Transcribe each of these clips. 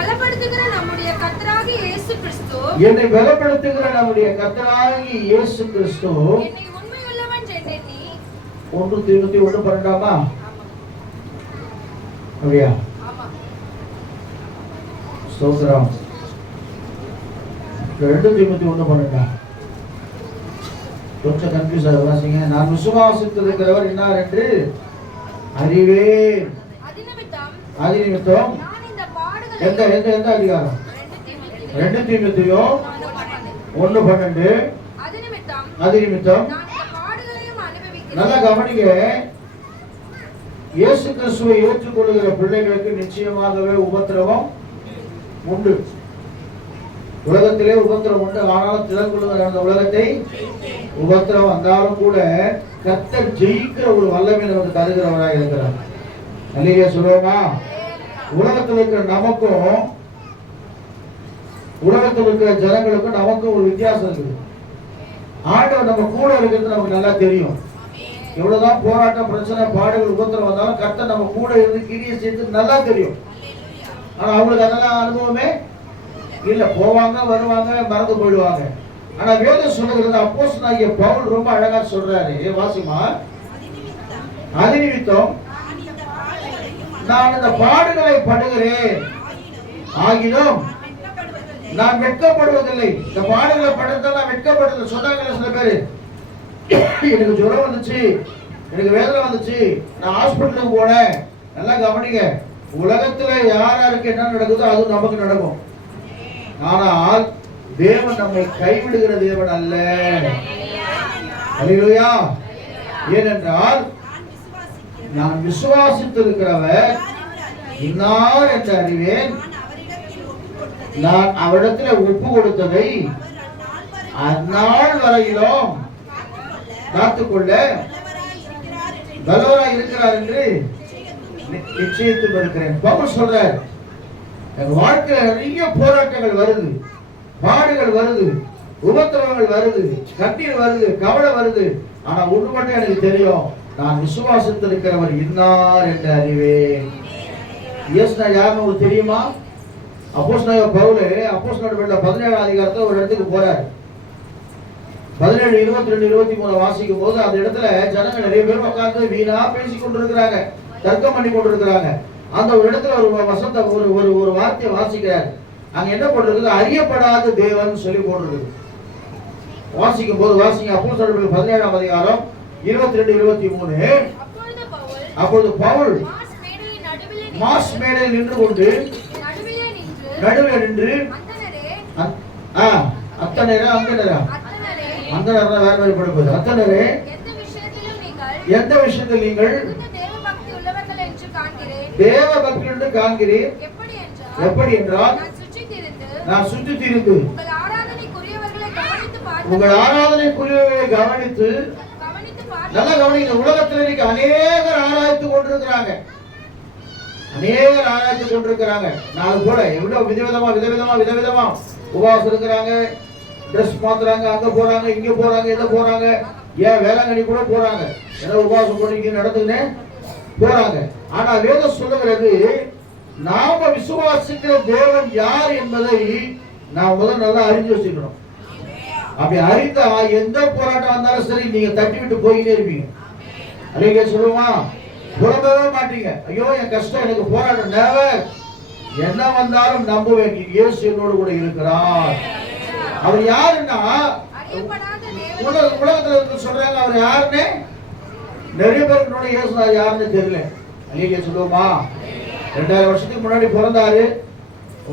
பலப்படுத்துகிற நம்முடைய கர்த்தராகிய இயேசு கிறிஸ்து என்னை பலப்படுத்துகிற நம்முடைய கர்த்தராகிய இயேசு கிறிஸ்து என்னை உண்மையுள்ளவன் என்றெண்ணி 1 தீமோத்தேயு 1:12 அப்படியா? ஸ்தோத்திரம். 2 தீமோத்தேயு 1:12 கொஞ்சம் கன்ஃபியூஸ் ஆக வாசிங்க. நான் விசுவாசித்திருக்கிறவர் இன்னார் என்று அறிவேன். அதிநிமித்தம் எந்த அதிகாரம்? 2 தீமோத்தேயு 1:12. அதிநிமித்தம் நல்லா கவனிங்க. இயேசு கிறிஸ்துவை ஏற்றுக்கொள்ளுகிற பிள்ளைகளுக்கு நிச்சயமாகவே உபத்திரவம் உண்டு. உலகத்திலே உபத்திரம் உண்டு. ஆனாலும் திறன் கொள்ளுகிற அந்த உலகத்தை உபத்திரம் வந்தாலும் கூட கர்த்தர் ஜெயிக்கிற ஒரு வல்லமை நமக்கு தருகிறவராக இருக்கிறார். அல்லேலூயா சொல்லுவோமா? உலகத்தில் இருக்கிற நமக்கும் உலகத்தில் இருக்கிற ஜனங்களுக்கும் நமக்கும் ஒரு வித்தியாசம் இருக்குது. ஆண்டவர் நம்ம கூட இருக்கிறது நமக்கு நல்லா தெரியும். எவ்வளவுதான் போராட்டம், பிரச்சனை, பாடுகள், உபத்திரம் வந்தாலும் கர்த்தர் நம்ம கூட இருந்து கிரியை செய்து நல்லா தெரியும். ஆனா அவங்களுக்கு அதெல்லாம் அனுபவமே இல்ல. போவாங்க, வருவாங்க, மறந்து போயிடுவாங்க. ஆனா வேதம் சொல்லுகிறது, அப்போஸ்தலனாகிய பவுல் ரொம்ப அழகா சொல்றாரு. வாசிமா. அதிநிமித்தம் நான் இந்த பாடுகளை படுகிறேன், ஆகிலும் நான் வெட்கப்படுவதில்லை. இந்த பாடுகளை படுறதால நான் வெட்கப்படுறது சொன்னாங்க சில பேரு. எனக்கு ஜுரம் வந்துச்சு, எனக்கு வேதனை வந்துச்சு, நான் ஹாஸ்பிட்டலுக்கு போனேன். நல்லா கவனிங்க. உலகத்துல யாருக்கு என்ன நடக்குதோ அது நமக்கு நடக்கும். ஆனால் தேவன் நம்மை கைவிடுகிற தேவன் அல்ல. அல்லேலூயா. ஏனென்றால் நான் விசுவாசித்திருக்கிறவர் இன்னார் என்று அறிவேன். நான் அவரிடத்தில் ஒப்பு கொடுத்ததை அந்நாள் வரையிலும் காத்துக்கொள்ள வல்லவராய் இருக்கிறார் என்று நிச்சயித்து இருக்கிறேன். பவுல் சொல்றார், என் வாழ்க்கையில நிறைய போராட்டங்கள் வருது, பாடுகள் வருது, உபத்திரவங்கள் வருது, கண்ணீர் வருது, கவலை வருது. ஆனா ஒன்று மட்டும் எனக்கு தெரியும், நான் விசுவாசித்திருக்கிறவர் இன்னார் என்று அறிவேன். இயேசுனா யாருன்னு உங்களுக்கு தெரியுமா? அப்போஸ்தலனாகிய பவுல் அப்போஸ்தலர் 17 அதிகாரத்துல ஒரு இடத்துக்கு போறாரு. 17, 22, 23 வாசிக்கும் போது அந்த இடத்துல ஜனங்கள் நிறைய பேர் உட்கார்ந்து வீணா பேசிக் கொண்டிருக்கிறாங்க, தர்க்கம் பண்ணி கொண்டிருக்கிறாங்க. அந்த ஒரு இடத்துல ஒரு வசந்த ஒரு வார்த்தையை வாசிக்கிறார். அங்க என்ன போட்டிருக்குது? அறியப்படாத தேவன் சொல்லி போட்டிருக்குது. வாசிக்கும் போது வாசிங்க. அப்போஸ்தலர் 17 அதிகாரம் 22, 23. அப்பொழுது பவுல் மாஸ் மேடையில் நின்று கொண்டு நடுவே நின்று அத்தனரே வேற மாதிரி படுப்பது. அத்தனரே எந்த விஷயத்தில் நீங்கள் தேவ பக்தி என்று காண்கிறீர். எப்படி என்றால் நான் சுற்றி திரிந்து உங்கள் ஆராதனைக்குரியவர்களை கவனித்து நல்லா கவனிங்க. உலகத்தில் இன்னைக்கு அநேகர் ஆராய்த்து கொண்டிருக்கிறாங்க. நாலு போல எவ்வளவு விதவிதமா உபவாசம் இருக்கிறாங்க, ட்ரெஸ் மாத்துறாங்க, அங்க போறாங்க, இங்க போறாங்க, எதை போறாங்க, ஏன் வேளாங்கண்ணி கூட போறாங்க, ஏதோ உபவாசம் பண்ணி நடந்துன்னு போறாங்க. ஆனா வேதம் சொல்லுகிறது, நாம விசுவாசிக்கிற தேவன் யார் என்பதை நாம் முதல் நல்லா அறிஞ்சு வச்சுக்கணும். அப்படி அறிந்தா எந்த போராட்டம் வந்தாலும் சரி, நீங்க தட்டி விட்டு போயிட்டே இருப்பீங்க. அல்லேலூயா சொல்லுமா? புறம்பவே மாட்டீங்க. ஐயோ என் கஷ்டம், எனக்கு போராட்டம் நேவர். என்ன வந்தாலும் நம்புவேன், இயேசு என்னோடு கூட இருக்கிறார். அவர் யாருன்னா உலகத்துல சொல்றாங்க அவர் யாருன்னு. நிறைய பேருக்கு இயேசு யாருன்னு தெரியல. அல்லேலூயா சொல்லுவோமா? 2000 வருஷத்துக்கு முன்னாடி பிறந்தாரு,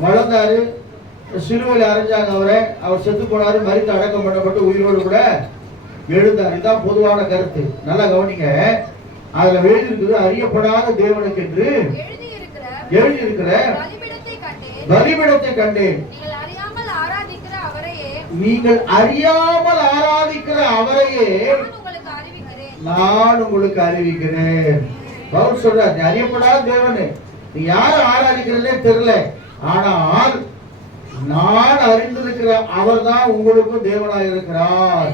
வளர்ந்தாரு, சிலுவையில் அரைஞ்சாங்க அவரை, அவர் செத்து போனாரு, மரித்து அடக்கம் பண்ணப்பட்டு உயிரோடு கூட எழுந்தார். இதுதான் பொதுவான கருத்து. நல்லா கவனிங்க. அதுல எழுதியிருக்கிறது, அறியப்படாத தேவனுக்கு என்று எழுதியிருக்கிற பலிபீடத்தை கண்டேன். நீங்கள் அறியாமல் ஆராதிக்கிற அவரையே நான் உங்களுக்கு அறிவிக்கிறேன். பவுல் சொல்றார், அறியப்படாத தேவனு நீ யாரை ஆராதிக்கிறதே தெரியல, ஆனால் நான் அறிந்திருக்கிற அவர் தான் உங்களுக்கும் தேவனாய் இருக்கிறார்.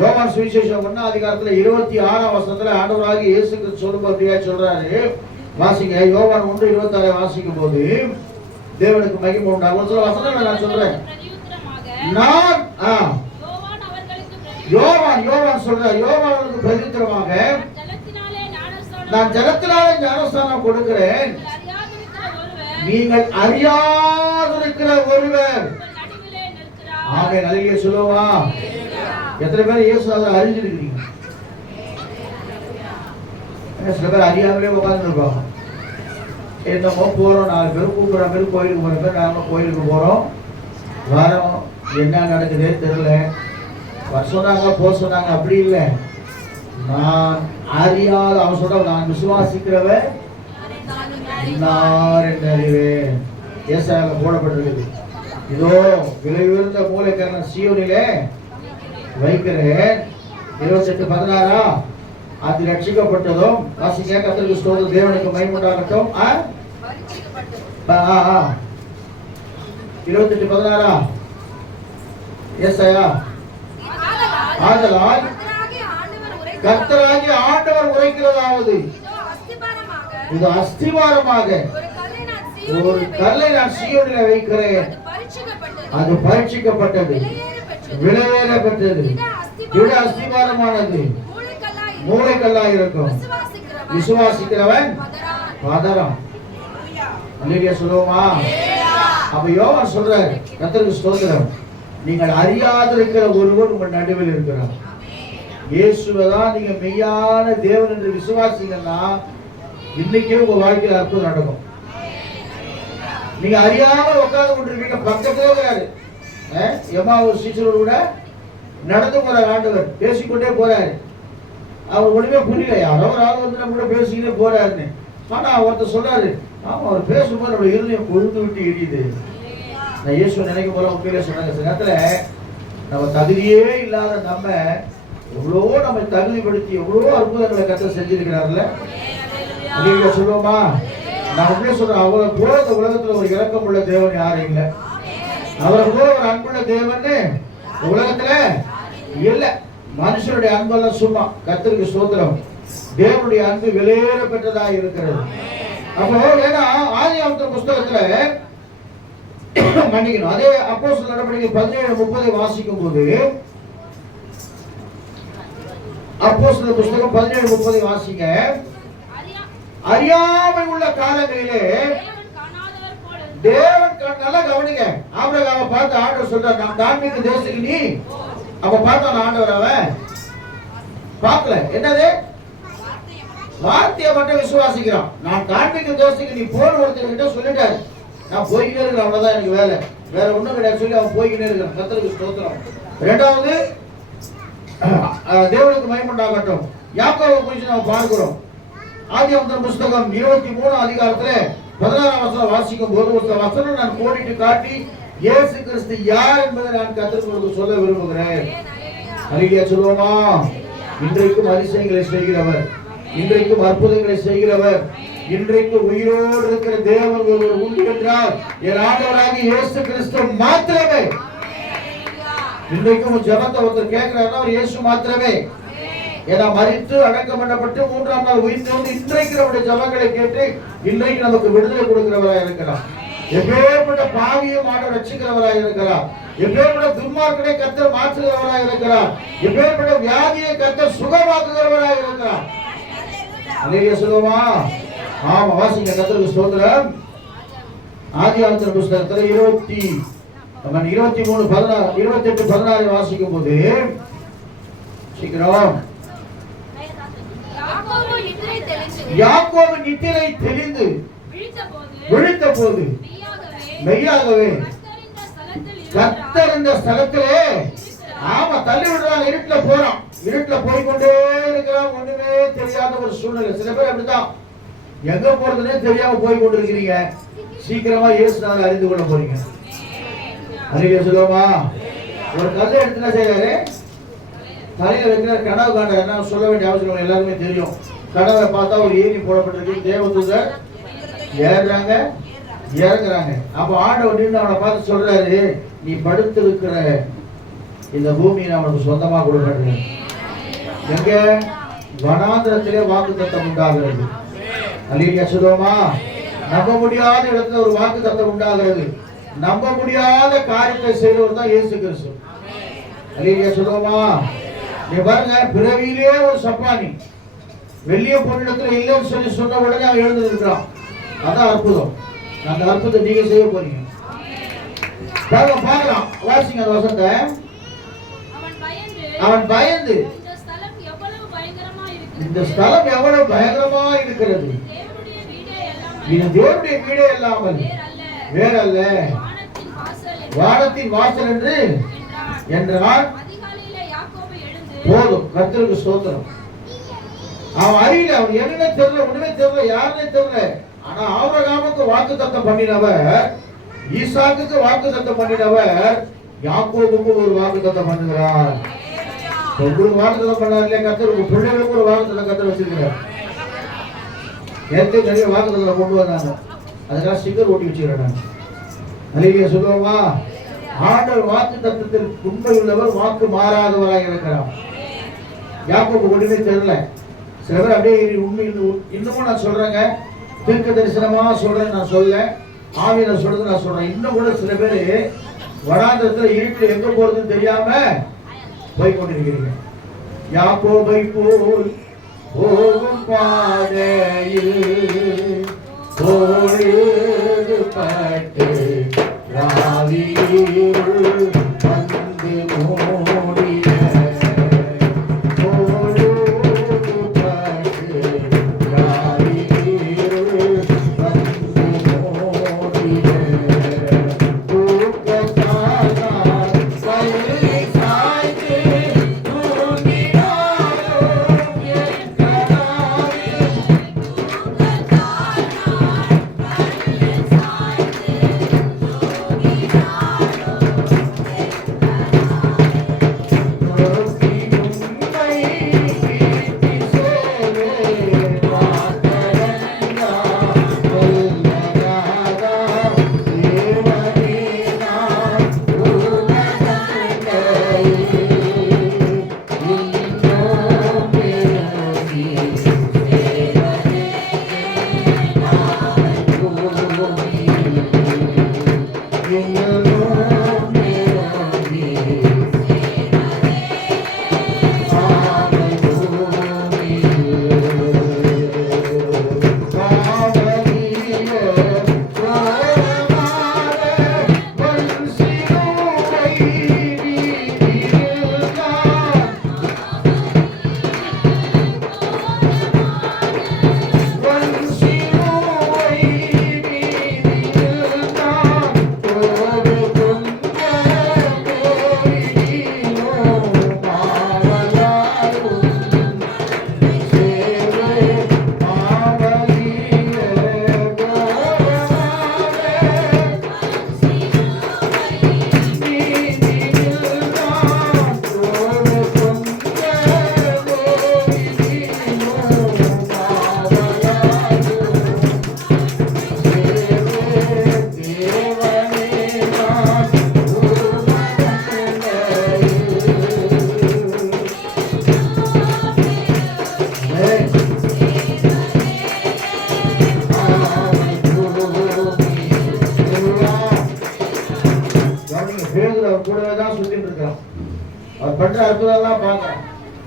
யோவான் சுவிசேஷம் 1 அதிகாரத்துல 26 வசனத்துல ஆண்டவராகிய இயேசு கிறிஸ்து சொல்லும்போது சொல்றாரு. வாசிங்க. யோவான் 1:26 வாசிக்கும் போது தேவனுக்கு மகிமை உண்டாகும். ஒரு சில வசனங்களை நான் சொல்றேன். பிரதியுத்தரமாக நான் யோவான் அவர்களுக்கு யோவான் சொல்றார், யோவான் அவர்களுக்கு பிரதியுத்தரமாக ஜலத்தினாலே ஞானஸ்நானம் நான் ஜலத்தினாலே ஞானஸ்நானம் கொடுக்கிறேன். நீங்கள் அறியாதிருக்கிற ஒருவர் நீங்கள் அறியாதிருக்கிற ஒருவர் உங்கள் நடுவிலே நிற்கிறார். ஆமென். அல்லேலூயா சொல்லுவா. எத்தனை பேர் இயேசுவை அறிஞ்சிருக்கீங்க? சில பேர் அறியாமலே உட்கார்ந்து இருக்கோம். என்னமோ போறோம், 4 பேர் கூப்பிடுற பேர் கோயிலுக்கு போற பேர் நாம கோயிலுக்கு போறோம் வரோம், என்ன நடக்குதே தெரியல. வர சொன்னாங்க போக சொன்னாங்க, அப்படி இல்லை. நான் அறியாத, அவன் சொல்ற நான் விசுவாசிக்கிறவன் எல்லாரும் அறிவேன். ஏசாயால போடப்பட்டிருக்குது, இதோ விலை உயர்ந்த மூலைக்கரண சீயோனிலே வைக்கிறேன். 28:16 அது ரட்சிக்கப்பட்டதும் வாசிக்க கர்த்தருக்கு ஸ்தோத்திரம், தேவனுக்கு மகிமை உண்டாகட்டும். 28:16 ஏசாயா. ஆதலால் கர்த்தராகிய ஆண்டவர் உரைக்கிறதாவது, இது அஸ்திபாரமாக ஒரு கல்லை நான் சீயோனிலே வைக்கிறேன். அது பரீட்சிக்கப்பட்டது, விலையேற பெற்றது, விட அஸ்திபாரமானது, மூளைக்கல்லாய் இருக்கும். விசுவாசிக்கிறவன் பதறான். அல்லேலூயா சொல்லுவோமா? அப்ப யோவான் சொல்றார், கர்த்தருக்கு ஸ்தோத்திரம், நீங்கள் அறியாதிருக்கிற ஒருவர் உங்கள் நடுவில் இருக்கிறார். இயேசுவை தான் நீங்க மெய்யான தேவன் என்று விசுவாசிங்கன்னா இன்னைக்கே உங்க வாழ்க்கையில் அற்புதம் நடக்கும். நீங்க அறியாமல் உட்கார்ந்து கொண்டிருக்கீங்க, பக்கத்துல இருக்காரு. எம்மாவூர் சீசரோடு கூட நடந்து போற ஆண்டவர் பேசிக்கொண்டே போறாரு. அவர் ஒண்ணுமே புரியல, யாரோ ஒரு ஆள் வந்து நம்ம கூட பேசிக்கிட்டே போறாருன்னு. ஆனா ஒருத்தர் சொல்றாரு, ஆமா அவர் பேசும்போது நம்ம இருதயம் கொழுந்து விட்டு இடியுது. நான் இயேசு நினைக்கும் போல உண்மையிலே சொன்னாங்க, சில நேரத்துல நம்ம தகுதியே இல்லாத நம்ம எவ்வளோ நம்ம தகுதிப்படுத்தி எவ்வளோ அற்புதங்களை கர்த்தர் செஞ்சிருக்கிறார்ல. நீங்க சொல்லுவோமா? நான் உண்மையை சொல்றேன், அவரை போல இந்த உலகத்துல ஒரு இரக்கம் உள்ள தேவன் யாரும் இல்லை. அவரை போல ஒரு அன்புள்ள தேவன் உலகத்துல இல்ல. மனுஷனுடைய அன்பெல்லாம் சும்மா. கர்த்தருக்கு ஸ்தோத்திரம், தேவனுடைய அன்பு விலையேற பெற்றதா இருக்கிறது. அப்போ ஏன்னா ஆதியாகமத்தின் புஸ்தகத்துல மன்னிக்கணும், அதே அப்போஸ்தலர் நடவடிக்கை 17:30 வாசிக்கும் போது, அப்போஸ்தலர் புஸ்தகம் 17:30 வாசிங்க. அறியாமை உள்ள காலங்களிலே தேவன் நல்லா கவனிங்க. ஆபிரகாமை பார்த்து ஆண்டவர் சொல்றார், நான் காண்பிக்கும் தேசத்துக்கு நீ. அப்ப பார்த்தான் ஆண்டவர், அவன் பார்க்கல. என்னது? வார்த்தையை மட்டும் விசுவாசிக்கிறான். நான் காண்பிக்கும் தேசத்துக்கு நீ போன ஒருத்தர்கிட்ட சொல்லிட்டாரு, நான் போய்கிட்டே இருக்கிறேன், அவ்வளவுதான் எனக்கு வேலை, வேற ஒண்ணும் கிடையாது சொல்லி அவன் போய்கிட்டே இருக்கிறான். கர்த்தருக்கு ஸ்தோத்திரம். இரண்டாவது, தேவனுக்கு மகிமை உண்டாகட்டும். யாக்கோபை குறித்து நாம் பார்க்கிறோம். ஆதியாகமத்தின் புஸ்தகம் 23 அதிகாரத்துல 16 வசனம் வாசிக்கும் போது ஒரு வசனம் நான் கோடிட்டு காட்டி இயேசு கிறிஸ்து யார் என்பதை நான் கர்த்தருக்கு சொல்ல விரும்புகிறேன். அல்லேலூயா சொல்லுவோமா? இன்றைக்கும் அதிசயங்களை செய்கிறவர், இன்றைக்கும் அற்புதங்களை செய்கிறவர், இன்றைக்கு உயிரோடு இருக்கிற தேவன் ஒருவர் உண்டு என்றால் என் ஆண்டவராகிய இயேசு கிறிஸ்து மாத்திரமே. இன்றைக்கும் ஜெபத்தை ஒருத்தர் கேட்கிறாருன்னா அவர் இயேசு மாத்திரமே. ஏன்னா மரித்து அடக்கம் பண்ணப்பட்டு 3ஆம் நாள் உயிர்த்தெழுந்து இன்றைக்கு நம்முடைய ஜெபங்களை கேட்டு இன்றைக்கு நமக்கு விடுதலை கொடுக்கிறவராக இருக்கிறார். எப்பேற்பட்ட பாவியும் ஆண்டவர் ரட்சிக்கிறவராக இருக்கிறார். எப்பேற்பட்ட துன்மார்க்கனை கர்த்தர் மாற்றுகிறவராக இருக்கிறார். எப்பேற்பட்ட வியாதியை கர்த்தர் சுகமாக்குகிறவராக இருக்கிறார். அல்லேலூயா சொல்லுவோமா? ஆமா, வாசிங்க. கர்த்தருக்கு ஸ்தோத்திரம். ஆதியாகமத்தின் புஸ்தகத்துல 28:16 வாசிக்கும் போது சீக்கிரம், யாக்கோபு நித்திரை தெளிந்து விழித்த போது மெய்யாகவே கர்த்தர் இந்த ஸ்தலத்திலே, ஆமா, தள்ளி விடுறாங்க. இருட்டுல போறான், இருட்டுல போய்கொண்டே இருக்கிறான். ஒண்ணுமே தெரியாத ஒரு சூழ்நிலை. சில பேர் அப்படிதான், எங்க போறதுன்னே தெரியாம போய் கொண்டிருக்கிறீங்க. சீக்கிரமா இயேசுவை அறிந்து கொள்ள போறீங்க. அல்லேலூயா சொல்லுவோமா? ஒரு கல்லை எடுத்து என்ன செய்யறாரு? தலையில வைக்கிற கனவு காண்றாரு. என்ன சொல்ல வேண்டிய அவசியம் எல்லாருமே தெரியும். கனவை பார்த்தா ஒரு ஏணி போடப்பட்டிருக்கு, தேவதூதர் ஏறுறாங்க இறங்குறாங்க. அப்ப ஆண்டவர் நின்று அவனை பார்த்து சொல்றாரு, நீ படுத்திருக்கிற இந்த பூமியை நான் உனக்கு சொந்தமா கொடுக்கிறேன். எங்க? வனாந்திரத்திலே வாக்குத்தத்தம் உண்டாகிறது. அல்லேலூயா சொல்லுவோமா? நம்ப முடியாத இடத்துல ஒரு வாக்குத்தத்தம் உண்டாகிறது. நம்ப முடியாத காரியத்தை செய்தவர் தான் இயேசு கிறிஸ்து. அல்லேலூயா சொல்லுவோமா? நீ பாருங்க, பிறவியிலே ஒரு சப்பானி வெள்ளிய பொருளிடத்துல இல்லைன்னு சொல்லி சொன்ன உடனே அவன் எழுந்து இருக்கிறான். அதான் அற்புதம். அந்த அற்புதத்தை நீங்க செய்ய போறீங்க. பார்க்கலாம், வாசிங்க அந்த வசனத்தை. அவன் பயந்து இந்த ஸ்தலம் எவ்வளவு பயங்கரமா இருக்கிறது, இது தேவனுடைய வீடே இல்லாமல் வேறல்ல, வானத்தின் வாசல் என்று என்றால் போதும். கர்த்தருக்கு ஸ்தோத்திரம். அவன் அறியல, அவன் என்ன தெரியல, ஒண்ணுமே தெரியல, யாருன்னே தெரியல. ஆனா ஆபிரகாமுக்கு வாக்குத்தத்தம் பண்ணினவர், ஈசாக்குக்கு வாக்குத்தத்தம் பண்ணினவர், யாக்கோபுக்கு ஒரு வாக்குத்தத்தம் பண்ணுகிறார். உங்களுக்கு வாக்குத்தத்தம் பண்ணார் இல்லையா கர்த்தர்? உங்க பிள்ளைகளுக்கு ஒரு வாக்குத்தத்தம் கர்த்தர் வச்சிருக்கிறார். நேரத்தை நிறைய வாக்குத்தத்தம் கொண்டு வந்தாங்க, அதுக்காக ஸ்டிக்கர் ஓட்டி வச்சுக்கிறேன். அல்லேலூயா சொல்லுவோமா? ஆண்டவர் வாக்குத்தத்தத்தில் உண்மை உள்ளவர், வாக்கு மாறாதவராக இருக்கிறார். யாக்கோபு ஒண்ணுமே தெரியல. சில பேர் அப்படியே உண்மை இன்னமும் நான் சொல்றேங்க, தீர்க்க தரிசனமா சொல்றேன், நான் சொல்ல ஆவியில சொல்றது நான் சொல்றேன். இன்னும் கூட சில பேரு வடாந்திரத்துல இருட்டில் எங்க போறதுன்னு தெரியாம போய் கொண்டிருக்கிறீங்க. யாக்கோபை போல் போகும் பாதையில் பொழுது பட்டு ராவியில் வந்து மூடிய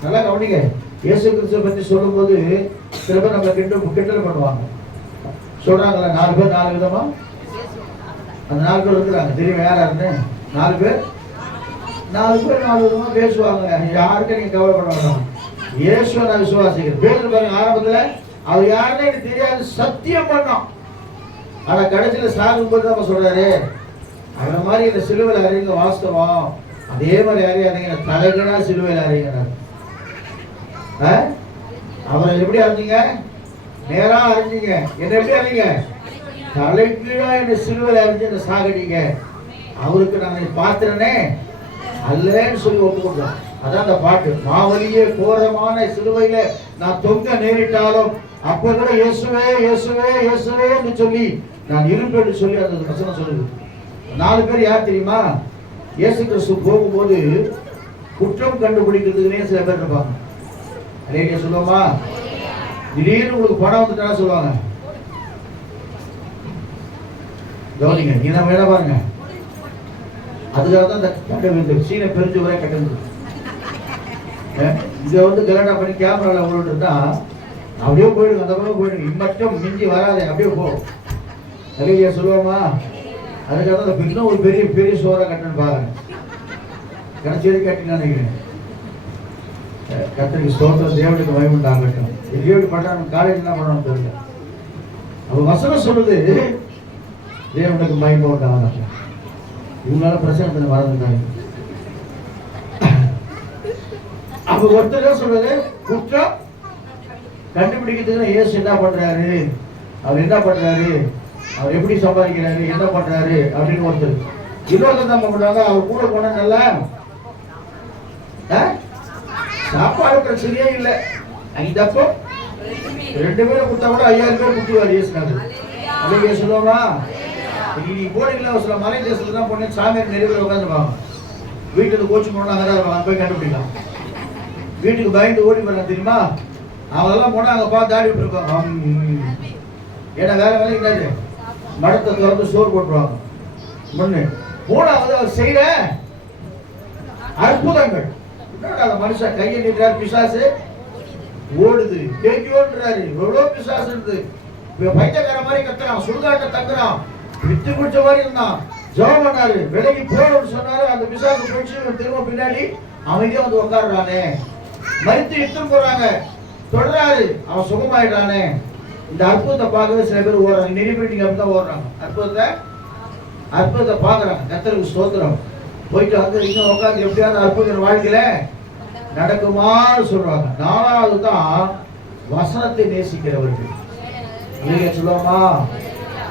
நல்லா கவனிங்க. இயேசு கிறிஸ்துவை பற்றி சொல்லும் போது சில பேர் நம்ம கிண்டல் பண்ணுவாங்க. சொல்றாங்கல்ல, 4 பேர் 4 விதமா, அந்த 4 பேர் இருக்கிறாங்க. தெரியும் யாராருன்னு? 4 பேர் 4 விதமா பேசுவாங்க. யாருக்கும் நீங்க கவலைப்பட வேண்டாம். இயேசுவை நான் விசுவாசிக்கிறேன். பேசுற பாருங்க, ஆரம்பத்துல அவர் யாருன்னு எனக்கு தெரியாது சத்தியம் பண்ணோம். ஆனா கடைசியில சாகும் போது நம்ம சொல்றாரு, அந்த மாதிரி இந்த சிலுவையில் அறிங்க வாஸ்தவம், அதே மாதிரி அறியாதீங்க, தலைகனா சிலுவையில் அறிகிறார். அவரை எப்படி அறிஞ்சீங்க? நேரா அறிஞ்சீங்க. என்ன எப்படி அறிஞ்சீங்க? தலைகீழா என்ன சிலுவையில் அறிஞ்சு என்ன சாகடிங்க. அவருக்கு நான் பாத்திரனே அல்லன்னு சொல்லி ஒப்புக்கொண்டோம். அதான் அந்த பாட்டு. மாவலியே கோரமான சிலுவையில நான் தொங்க நேரிட்டாலும் அப்ப கூட இயேசுவே இயேசுவே இயேசுவே என்று சொல்லி நான் இருப்பேன்னு சொல்லி அந்த வசனம் சொல்லுது. 4 பேர் யார் தெரியுமா? இயேசு கிறிஸ்து போகும்போது குற்றம் கண்டுபிடிக்கிறதுக்குனே சில பேர் இருப்பாங்க. அல்லேலூயா சொல்லுவோமா? திடீர்னு உங்களுக்கு பணம் வந்துட்டா சொல்லுவாங்க, கவனிங்க, நீ நம்ம என்ன பாருங்க, அதுக்காக தான் இந்த சீனை பெருஞ்சு வரை கட்டுறது. இதை கலாட்டா பண்ணி கேமரால விழுந்துட்டா அப்படியே போயிடுங்க, அந்த பக்கம் போயிடுங்க, இம்மட்டும் மிஞ்சி வராது, அப்படியே போகும். அலையா சொல்லுவோமா? அதுக்காக தான் இன்னும் ஒரு பெரிய பெரிய சோறை கட்டணும்னு பாருங்க. கடைசியது கேட்டீங்கன்னு நினைக்கிறேன். கத்தருக்கு ஸ்தோத்திரம், தேவனுக்கு மகிமைண்டாகட்டும். இது எப்படி பண்றாங்க, காலேஜ் என்ன பண்ணணும்னு தெரியல. அப்ப வசனம் சொல்லுது தேவனுக்கு மகிமை உண்டாகட்டும். இவங்களால பிரச்சனை மறந்துட்டாங்க. அப்ப ஒருத்தர் சொல்றது குற்றம் கண்டுபிடிக்கிறதுக்கு இயேசு என்ன பண்றாரு, அவர் என்ன பண்றாரு, அவர் எப்படி சம்பாதிக்கிறாரு, என்ன பண்றாரு அப்படின்னு ஒருத்தர். இன்னொருத்தர் என்ன பண்றாங்க, அவர் கூட போனா நல்லா சாப்பாடு பிரச்சனையே இல்லை. அங்கப்போ 2 பேரை கொடுத்தா கூட 5000 பேர் குத்துவார் இயேசுனாரு. அப்படியே சொல்லுவோமா? நீ போனீங்களா சில மலை தேசத்துல தான் போனேன், சாமியார் நிறைய பேர் உட்காந்துருப்பாங்க. வீட்டுக்கு கோச்சு போனா அங்கே தான் போய் கண்டுபிடிக்கலாம். வீட்டுக்கு பயந்து ஓடி போறாங்க தெரியுமா? அவங்கெல்லாம் போனா அங்க பார்த்து ஆடி விட்டுருப்பாங்க. ஏன்னா வேலை கிடையாது, மடத்தை திறந்து சோறு போட்டுருவாங்க. முன்னு 3வது அவர் செய்யற அற்புதங்கள். அந்த மனுஷன் கையை நீட்டுறாரு, பிசாசு ஓடுது, கேட்கியோன்றாரு. எவ்வளவு பிசாசு இருந்து பைத்தியக்கார மாதிரி கத்துறான், சுடுகாட்ட தங்குறான், வித்து குடிச்ச மாதிரி இருந்தான். ஜெபம் பண்ணாரு, விலகி போறோம்னு சொன்னாரு. அந்த பிசாசு போயிடுச்சு, திரும்ப பின்னாடி அமைதியா வந்து உட்காடுறானே. மறித்து எடுத்துட்டு போறாங்க, தொடராரு, அவன் சுகமாயிடுறானே. இந்த அற்புதத்தை பார்க்கவே சில பேர் ஓடுறாங்க. நிறைய பேர் நீங்க அப்படிதான் ஓடுறாங்க. அற்புதத்தை பாக்குறாங்க. கர்த்தருக்கு ஸ்தோத்திரம். போயிட்டு வந்து இன்னும் உட்காந்து எப்படியாவது அற்புதம் வாழ்க்கையில நடக்குமான்னு சொல்றாங்க. 4வது தான் வசனத்தை நேசிக்கிறவர்கள். இல்லையா சொல்லுவோமா?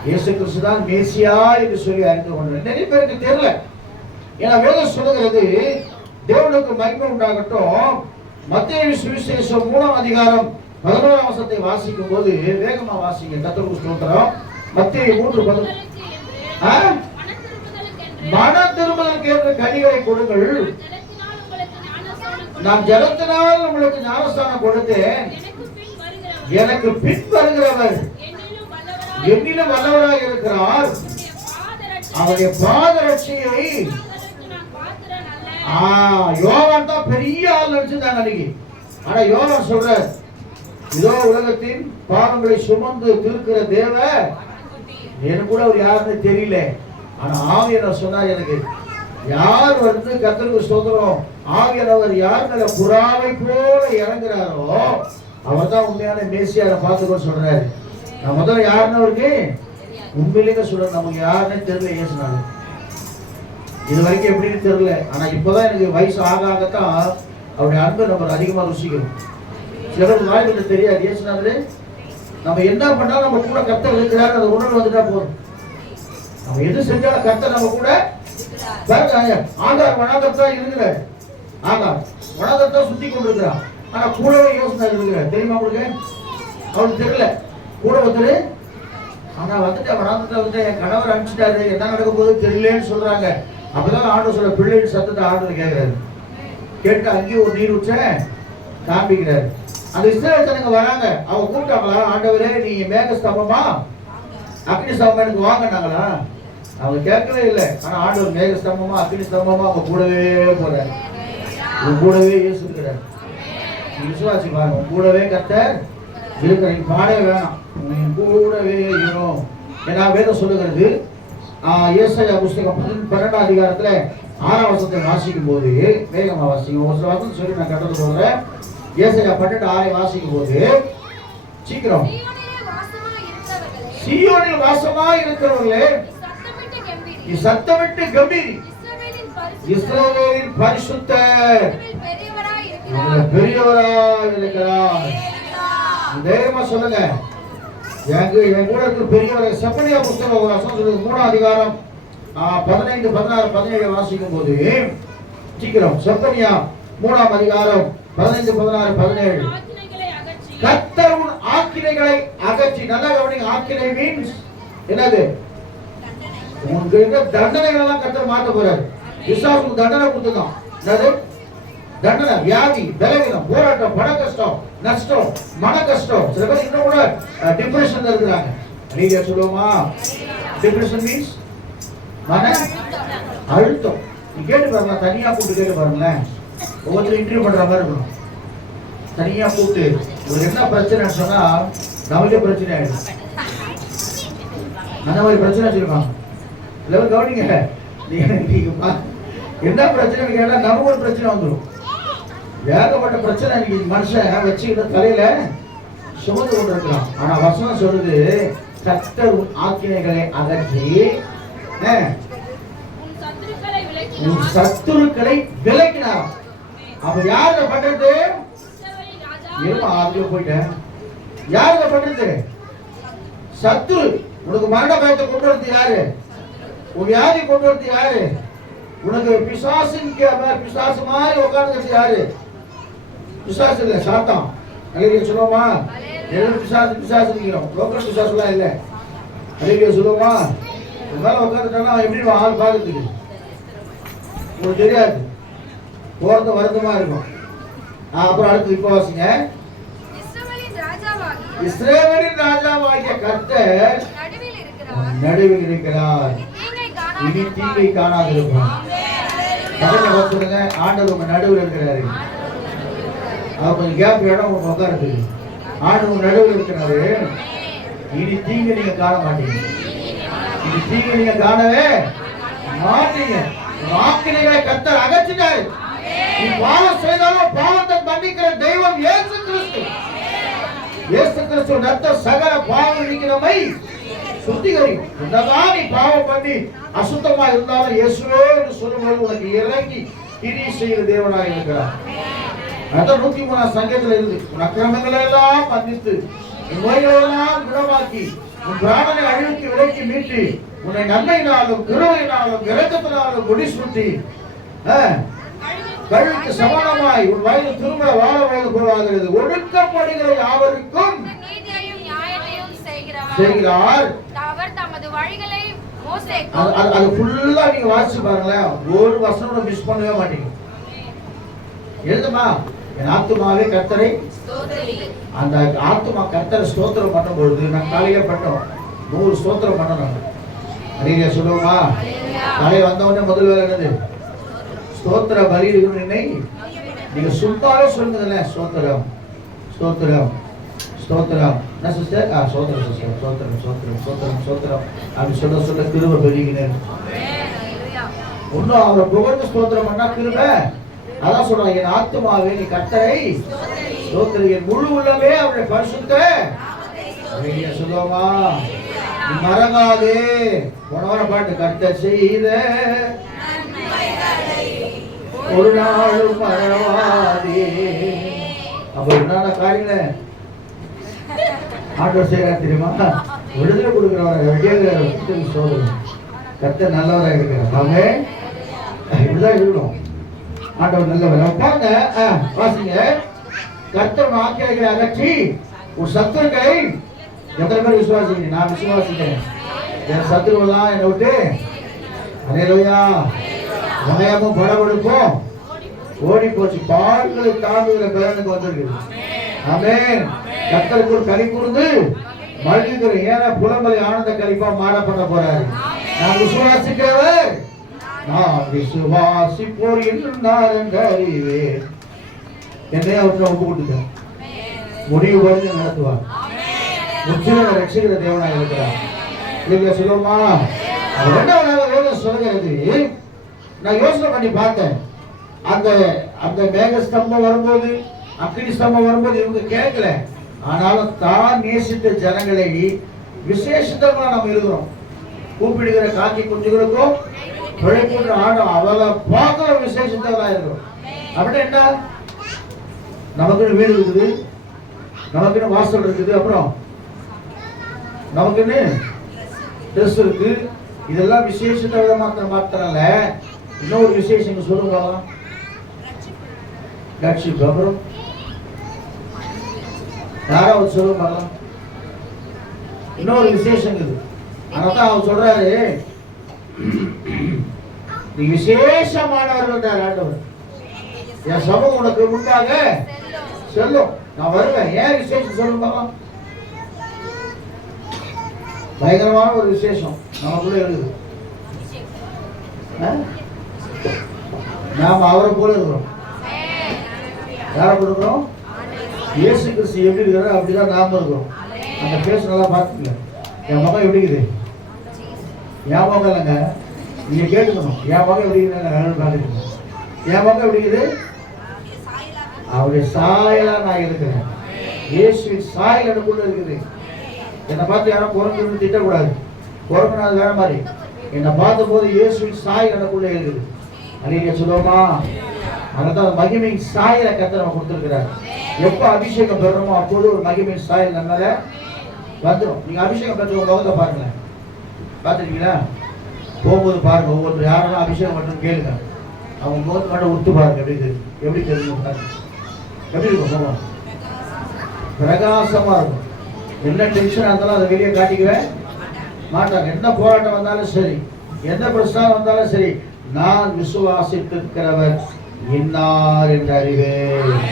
இயேசு கிறிஸ்து தான் மேசியா என்று சொல்லி அறிந்து கொண்டார். நிறைய பேருக்கு தெரியல. ஏன்னா வேதம் சொல்லுகிறது தேவனுக்கு மகிமை உண்டாகட்டும். மத்தேயு சுவிசேஷம் 3ஆம் அதிகாரம் 11ஆம் வசனத்தை வாசிக்கும் போது வேகமா வாசிங்க. கர்த்தருக்கு ஸ்தோத்திரம். மத்தேயு 3:11. மன திரும்பலுக்கு ஏற்ற கனிகளை கொடுங்கள். நான் ஜலத்தினால் உங்களுக்கு ஞானஸ்தானம் கொடுத்தேன். எனக்கு பின் வருகிறவர் என்னிலும் வல்லவராக இருக்கிறார். அவருடைய பாதரட்சையை யோவான் தான் பெரிய ஆள் நினைச்சிருந்தாங்க அன்னைக்கு. ஆனா யோவான் சொல்ற, இதோ உலகத்தின் பாவங்களை சுமந்து தீர்க்கிற தேவ, எனக்கு கூட அவர் யாருன்னு தெரியல. ஆனா ஆவியானவர் சொன்னார், எனக்கு யார் கர்த்தருக்கு ஸ்தோத்திரம், ஆவியானவர் யார் மேல புறாவை போல இறங்குறாரோ அவர் தான் உண்மையான மேசியாரை பார்த்துக்கோ சொல்றாரு. நான் முதல்ல யாருன்னு அவருக்கு உண்மையிலேயே சொல்றேன், நமக்கு யாருன்னு தெரியல. ஏசுனாரு இது வரைக்கும் எப்படின்னு தெரியல. ஆனா இப்பதான் எனக்கு வயசு ஆகத்தான் அவருடைய அன்பை நம்ம அதிகமா ருசிக்கிறோம். சிலருக்கு வாய்ப்பு தெரியாது. ஏசுனாரு நம்ம என்ன பண்ணாலும் நம்ம கூட கர்த்தர் இருக்கிறாரு, அந்த உணர்வு வந்துட்டா போதும். நம்ம எது செஞ்சாலும் கர்த்தர் நம்ம கூட ஆகார் வனாந்தரத்தா இருக்கிறார். ஆகார் வனாந்தரத்தா சுத்தி கொண்டிருக்கிறார். ஆனா கூடவே யோசனை இருக்கிறார். தெரியுமா உங்களுக்கு? அவருக்கு தெரியல கூட ஒருத்தர். ஆனா வந்துட்டு வனாந்தரத்தை வந்து என் கணவர் அனுப்பிச்சிட்டாரு, என்ன நடக்க போகுது தெரியலன்னு சொல்றாங்க. அப்பதான் ஆண்டு சொல்ற பிள்ளைகள் சத்தத்தை ஆண்டு கேட்கிறாரு. கேட்டு அங்கேயும் ஒரு நீர் உச்ச காண்பிக்கிறாரு. அந்த இஸ்ரவேல் ஜனங்க வராங்க. அவங்க கூப்பிட்டாங்களா, ஆண்டவரே நீ மேக ஸ்தம்பமா அக்னி ஸ்தம்பம் எனக்கு வாங்கினாங்களா? அவங்க கேட்கவே இல்லை. ஆனா ஆண்டவர் மேக ஸ்தம்பமா அக்னி ஸ்தம்பமா அவங்க கூடவே போறாரு. உங்க கூடவே இயேசு இருக்கிறார். விசுவாசி பாருங்க, உங்க கூடவே கர்த்தர் இருக்கிற. பாடவே வேணாம், உங்க கூடவே இருக்கணும். ஏன்னா வேதம் சொல்லுகிறது, ஏசாயா புஸ்தகம் 12ஆம் அதிகாரத்துல 6ஆம் வசனத்தை வாசிக்கும் போது, வேகமா வாசிக்கும் ஒரு சில வசனம் சொல்லி நான் கட்டளை சொல்றேன். ஏசாயா 12:6 வாசிக்கும் போது சீக்கிரம், சீயோனில் வாசமா இருக்கிறவர்களே நீ சத்தமிட்டு கம்பீரி, இஸ்ரவேலின் பரிசுத்தர் பெரியவராய் இருக்கிறார். தைரியமா சொல்லுங்க, என் கூட இருக்கிற பெரியவர். செப்பனியா புஸ்தகம் வசனம் சொல்லுது 3ஆம் அதிகாரம் 15, 16, 17 வாசிக்கும் போது சீக்கிரம். செப்பனியா 3ஆம் அதிகாரம் 15, 16, 17. கர்த்தர் உன் ஆக்கினைகளை அகற்றி. நல்லா கவனிங்க, ஆக்கினை மீன்ஸ் என்னது? உங்களுக்கு தண்டனைகள் எல்லாம் கர்த்தர் மாத்த போறாரு. விசுவாசுக்கு தண்டனை கொடுத்துதான். என்னது தண்டனை? வியாதி, பலவீனம், போராட்டம், பண கஷ்டம், நஷ்டம், மன கஷ்டம். சில பேர் இன்னும் கூட டிப்ரெஷன்ல இருக்கிறாங்க. நீங்க சொல்லுவோமா? டிப்ரெஷன் மீன்ஸ் மன அழுத்தம். நீ கேட்டு பாருங்க, தனியா கூப்பிட்டு கேட்டு பாருங்களேன். ஒவ்வொருத்தரும் இன்டர்வியூ பண்ற மாதிரி இருக்கணும். தனியா கூப்பிட்டு ஒரு என்ன பிரச்சனைன்னு சொன்னா நமக்கே பிரச்சனை ஆயிடும். அந்த மாதிரி பிரச்சனை வச்சிருக்காங்க. இல்லை கவனிங்க, என்ன பிரச்சனை கேட்டா நமக்கு ஒரு பிரச்சனை வந்துடும். ஏகப்பட்ட பிரச்சனை இன்னைக்கு மனுஷன் வச்சுக்கிட்ட தலையில சுமந்து கொண்டு இருக்கிறான். ஆனா வசனம் சொல்லுது, கர்த்தர் ஆக்கினைகளை அகற்றி உன் சத்துருக்களை விலக்கினார். அப்ப யாரு பண்றது? போயிட்டேன். யாரு பண்றது? சத்துரு. உனக்கு மரண பயத்தை கொண்டு வரது யாரு? உன் வியாதி கொண்டு வரது யாரு? உனக்கு பிசாசு மாதிரி உட்கார்ந்து யாரு? பிசாசு இல்ல, சாத்தான். அழகிய சொல்லுவோமா? பிசாசு நிக்கிறோம். லோக்கல் பிசாசுலாம் இல்ல. அழகிய சொல்லுவோமா? மேல உட்காந்துட்டானா எப்படி ஆள் பார்க்கறதுக்கு உங்களுக்கு தெரியாது. போறது வருத்தமா இருக்கும். அப்புறம் அடுத்து இப்ப வாசிங்க. இஸ்ரவேலின் ராஜாவாகிய கர்த்தர் நடுவில் இருக்கிறார், இனி தீங்கை காணாதிருப்பார். சொல்லுங்க, ஆண்டவர் உங்க நடுவில் இருக்கிறாரு. கொஞ்சம் கேப் இடம் உங்க உட்காருது. ஆண்டவர் உங்க நடுவில் இருக்கிறாரு, இனி தீங்கை நீங்க காண மாட்டீங்க. இனி தீங்கை நீங்க காணவே மாட்டீங்க. ஆக்கினைகளை கர்த்தர் அகற்றினார். நீ பாவம் செய்தாலும் பாவத்தை மன்னிக்கிற தெய்வம் இயேசு கிறிஸ்து. இயேசு கிறிஸ்து ரத்த சகல பாவம் இருக்கிறமை சுத்திகரிக்கும். என்னதான் நீ பாவம் பண்ணி அசுத்தமா இருந்தாலும் இயேசுவே என்று சொல்லும்போது உனக்கு இறங்கி கிரி செய்கிற தேவனாக இருக்கிறார். அதான் 103 சங்கீதத்துல இருந்து உன் அக்கிரமங்களை எல்லாம் மன்னித்து உன் நோய்களை எல்லாம் குணமாக்கி உன் பிராணனை அழிவுக்கு விலக்கி மீட்டு உன்னை நன்மையினாலும் கிருபையினாலும் இரக்கத்தினாலும் முடிசூட்டி கழுவுக்கு சமானமாய் உன் வயது திரும்ப வாழ வயது போவாகிறது. ஒடுக்கப்படுகிற யாவருக்கும் செய்கிறார். அது ஃபுல்லா நீங்க வாசிச்சு பாருங்களேன். ஒரு வசனம் மிஸ் பண்ணவே மாட்டீங்க. எழுதுமா, என் ஆத்துமாவே கர்த்தரை. அந்த ஆத்துமா கர்த்தரை ஸ்தோத்திரம் பண்ணும் பொழுது நான் காலையில பண்ணோம் 100 ஸ்தோத்திரம் பண்ணணும். அதையா சொல்லுவோமா? காலையில வந்தவொடனே முதல் வேலை என்னது? ஸ்தோத்திர பலி இருக்குன்னு நீங்க சும்மாவே சொல்லுங்கல்ல. ஸ்தோத்திரம் ஸ்தோத்திரம் ஸ்தோத்திரம். என்ன சிஸ்டர்? ஸ்தோத்திரம் சிஸ்டர், ஸ்தோத்திரம் ஸ்தோத்திரம் ஸ்தோத்திரம் ஸ்தோத்திரம் அப்படி சொல்ல சொல்ல கிருபை பெருகினேன். ஒன்னும் அவரை புகழ்ந்து ஸ்தோத்திரம் பண்ணா கிருபை. அதான் சொல்றாங்க, என் ஆத்துமாவே நீ கர்த்தரை ஸ்தோத்திரம், என் முழு உள்ளமே அவருடைய பரிசுத்த சொல்லுவோமா? நீ மறங்காதே. போன பாட்டு கர்த்தர் செய்த ஒரு நாளும் மறவாதே. அப்ப என்னென்ன காரியங்கள ஆண்டவர் செய்யறா தெரியுமா? விடுதலை கொடுக்கிறவர் சோதனை. கர்த்தர் நல்லவராக இருக்கிறார். ஆமே, இப்படிதான் இருக்கணும். ஆண்டவர் நல்லவர். பாருங்க, வாசிங்க. கர்த்தர் ஆக்கினைகளை அகற்றி ஒரு சத்துருக்களை. எத்தனை பேர் விசுவாசிங்க? நான் விசுவாசிக்கிறேன். என் சத்துருவெல்லாம் என்னை விட்டு அல்லேலூயா சமயமும் படபடுக்கும் ஓடி போச்சு. பாடுகளை தாங்குகிற பேரனுக்கு வந்திருக்கு. ஆமென். கர்த்தருக்கு ஒரு கனி கூர்ந்து மகிழ்கிற ஏன்னா புலம்பலை ஆனந்த கலிப்பா மாற பண்ண போறாரு. நான் விசுவாசிக்கிறவர், நான் விசுவாசிப்போர் என்றார் என்று அறிவேன். என்னைய அவற்றை ஒப்பு கொடுத்துட்டேன். முடிவு வரைக்கும் நடத்துவார். முற்றிலும் ரட்சிக்கிற தேவனாக இருக்கிறார். இல்லையா சொல்லுவோமா? ரெண்டாவது சொல்லுகிறது, நான் யோசனை பண்ணி பார்த்தேன். அந்த அந்த மேக ஸ்தம்பம் வரும்போது, அக்னி ஸ்தம்பம் வரும்போது இவங்க கேட்கல. ஆனாலும் தான் நேசித்த ஜனங்களை விசேஷமா நம்ம இருக்கிறோம். கூப்பிடுகிற காக்கி குஞ்சுகளுக்கும் பிழைப்புன்ற ஆடும் அவளை பார்க்கிற விசேஷத்தவளா இருக்கிறோம். அப்படி என்ன, நமக்குன்னு வீடு இருக்குது, நமக்குன்னு வாசல் இருக்குது, அப்புறம் நமக்குன்னு ட்ரெஸ் இருக்கு. இதெல்லாம் விசேஷத்தை விட மாத்திரல. இன்னொரு விசேஷம் சொல்லுங்க. அப்புறம் யாராவது சொல்லுங்க. இன்னொரு விசேஷம் இது. அதான் அவர் சொல்றாரு, நீ விசேஷமானவர்கள் ஆண்டவர். என் சமூகம் உனக்கு முன்பாக சொல்லும், நான் வருவேன். ஏன் விசேஷம் சொல்லுங்க. பயங்கரமான ஒரு விசேஷம் நமக்குள்ள இருக்குது. நாம் அவரை போல இருக்கிறோம். யாரை போல இருக்கிறோம்? இயேசு கிறிஸ்து எப்படி இருக்கிறார் அப்படிதான் நாம இருக்கிறோம். அந்த பேச நல்லா பார்த்துக்கல. என் மகன் எப்படி இருக்குது? என் மகன் இல்லைங்க, நீங்க கேட்டுக்கணும். என் மகன் எப்படி இருக்குது? என் மகன் எப்படி இருக்குது? அவருடைய சாயலா நான் இருக்கிறேன். இயேசுவின் சாயல் எனக்குள்ள இருக்குது. என்னை பார்த்து யாரும் குரங்கு திட்டக்கூடாது. குரங்குனா அது வேற மாதிரி. என்னை பார்த்த போது இயேசுவின் சாயல் எனக்குள்ள இருக்குது. அல்லேலூயா சொல்லுவோமா? அதான் மகிமையின் சாயலை கர்த்தர் நம்ம கொடுத்திருக்கிறார். எப்ப அபிஷேகம் பெறணுமோ அப்போது ஒரு மகிமையின் சாயல் நம்மள வந்துடும். நீங்க அபிஷேகம் பெற்ற உங்க முகத்தை பாருங்க. பார்த்துருக்கீங்களா? போகும்போது பாருங்க, ஒவ்வொரு யாரும் அபிஷேகம் மட்டும் கேளுங்க. அவங்க முகத்தை மட்டும் உத்து பாருங்க. எப்படி தெரியும் பாருங்க. எப்படி இருக்கும் முகம்? பிரகாசமா இருக்கும். என்ன டென்ஷனா இருந்தாலும் அதை வெளியே காட்டிக்கவே மாட்டாங்க. என்ன போராட்டம் வந்தாலும் சரி, எந்த பிரச்சனை வந்தாலும் சரி, நான் விசுவாசித்திருக்கிறவர் இன்னார் என்று அறிவேன்.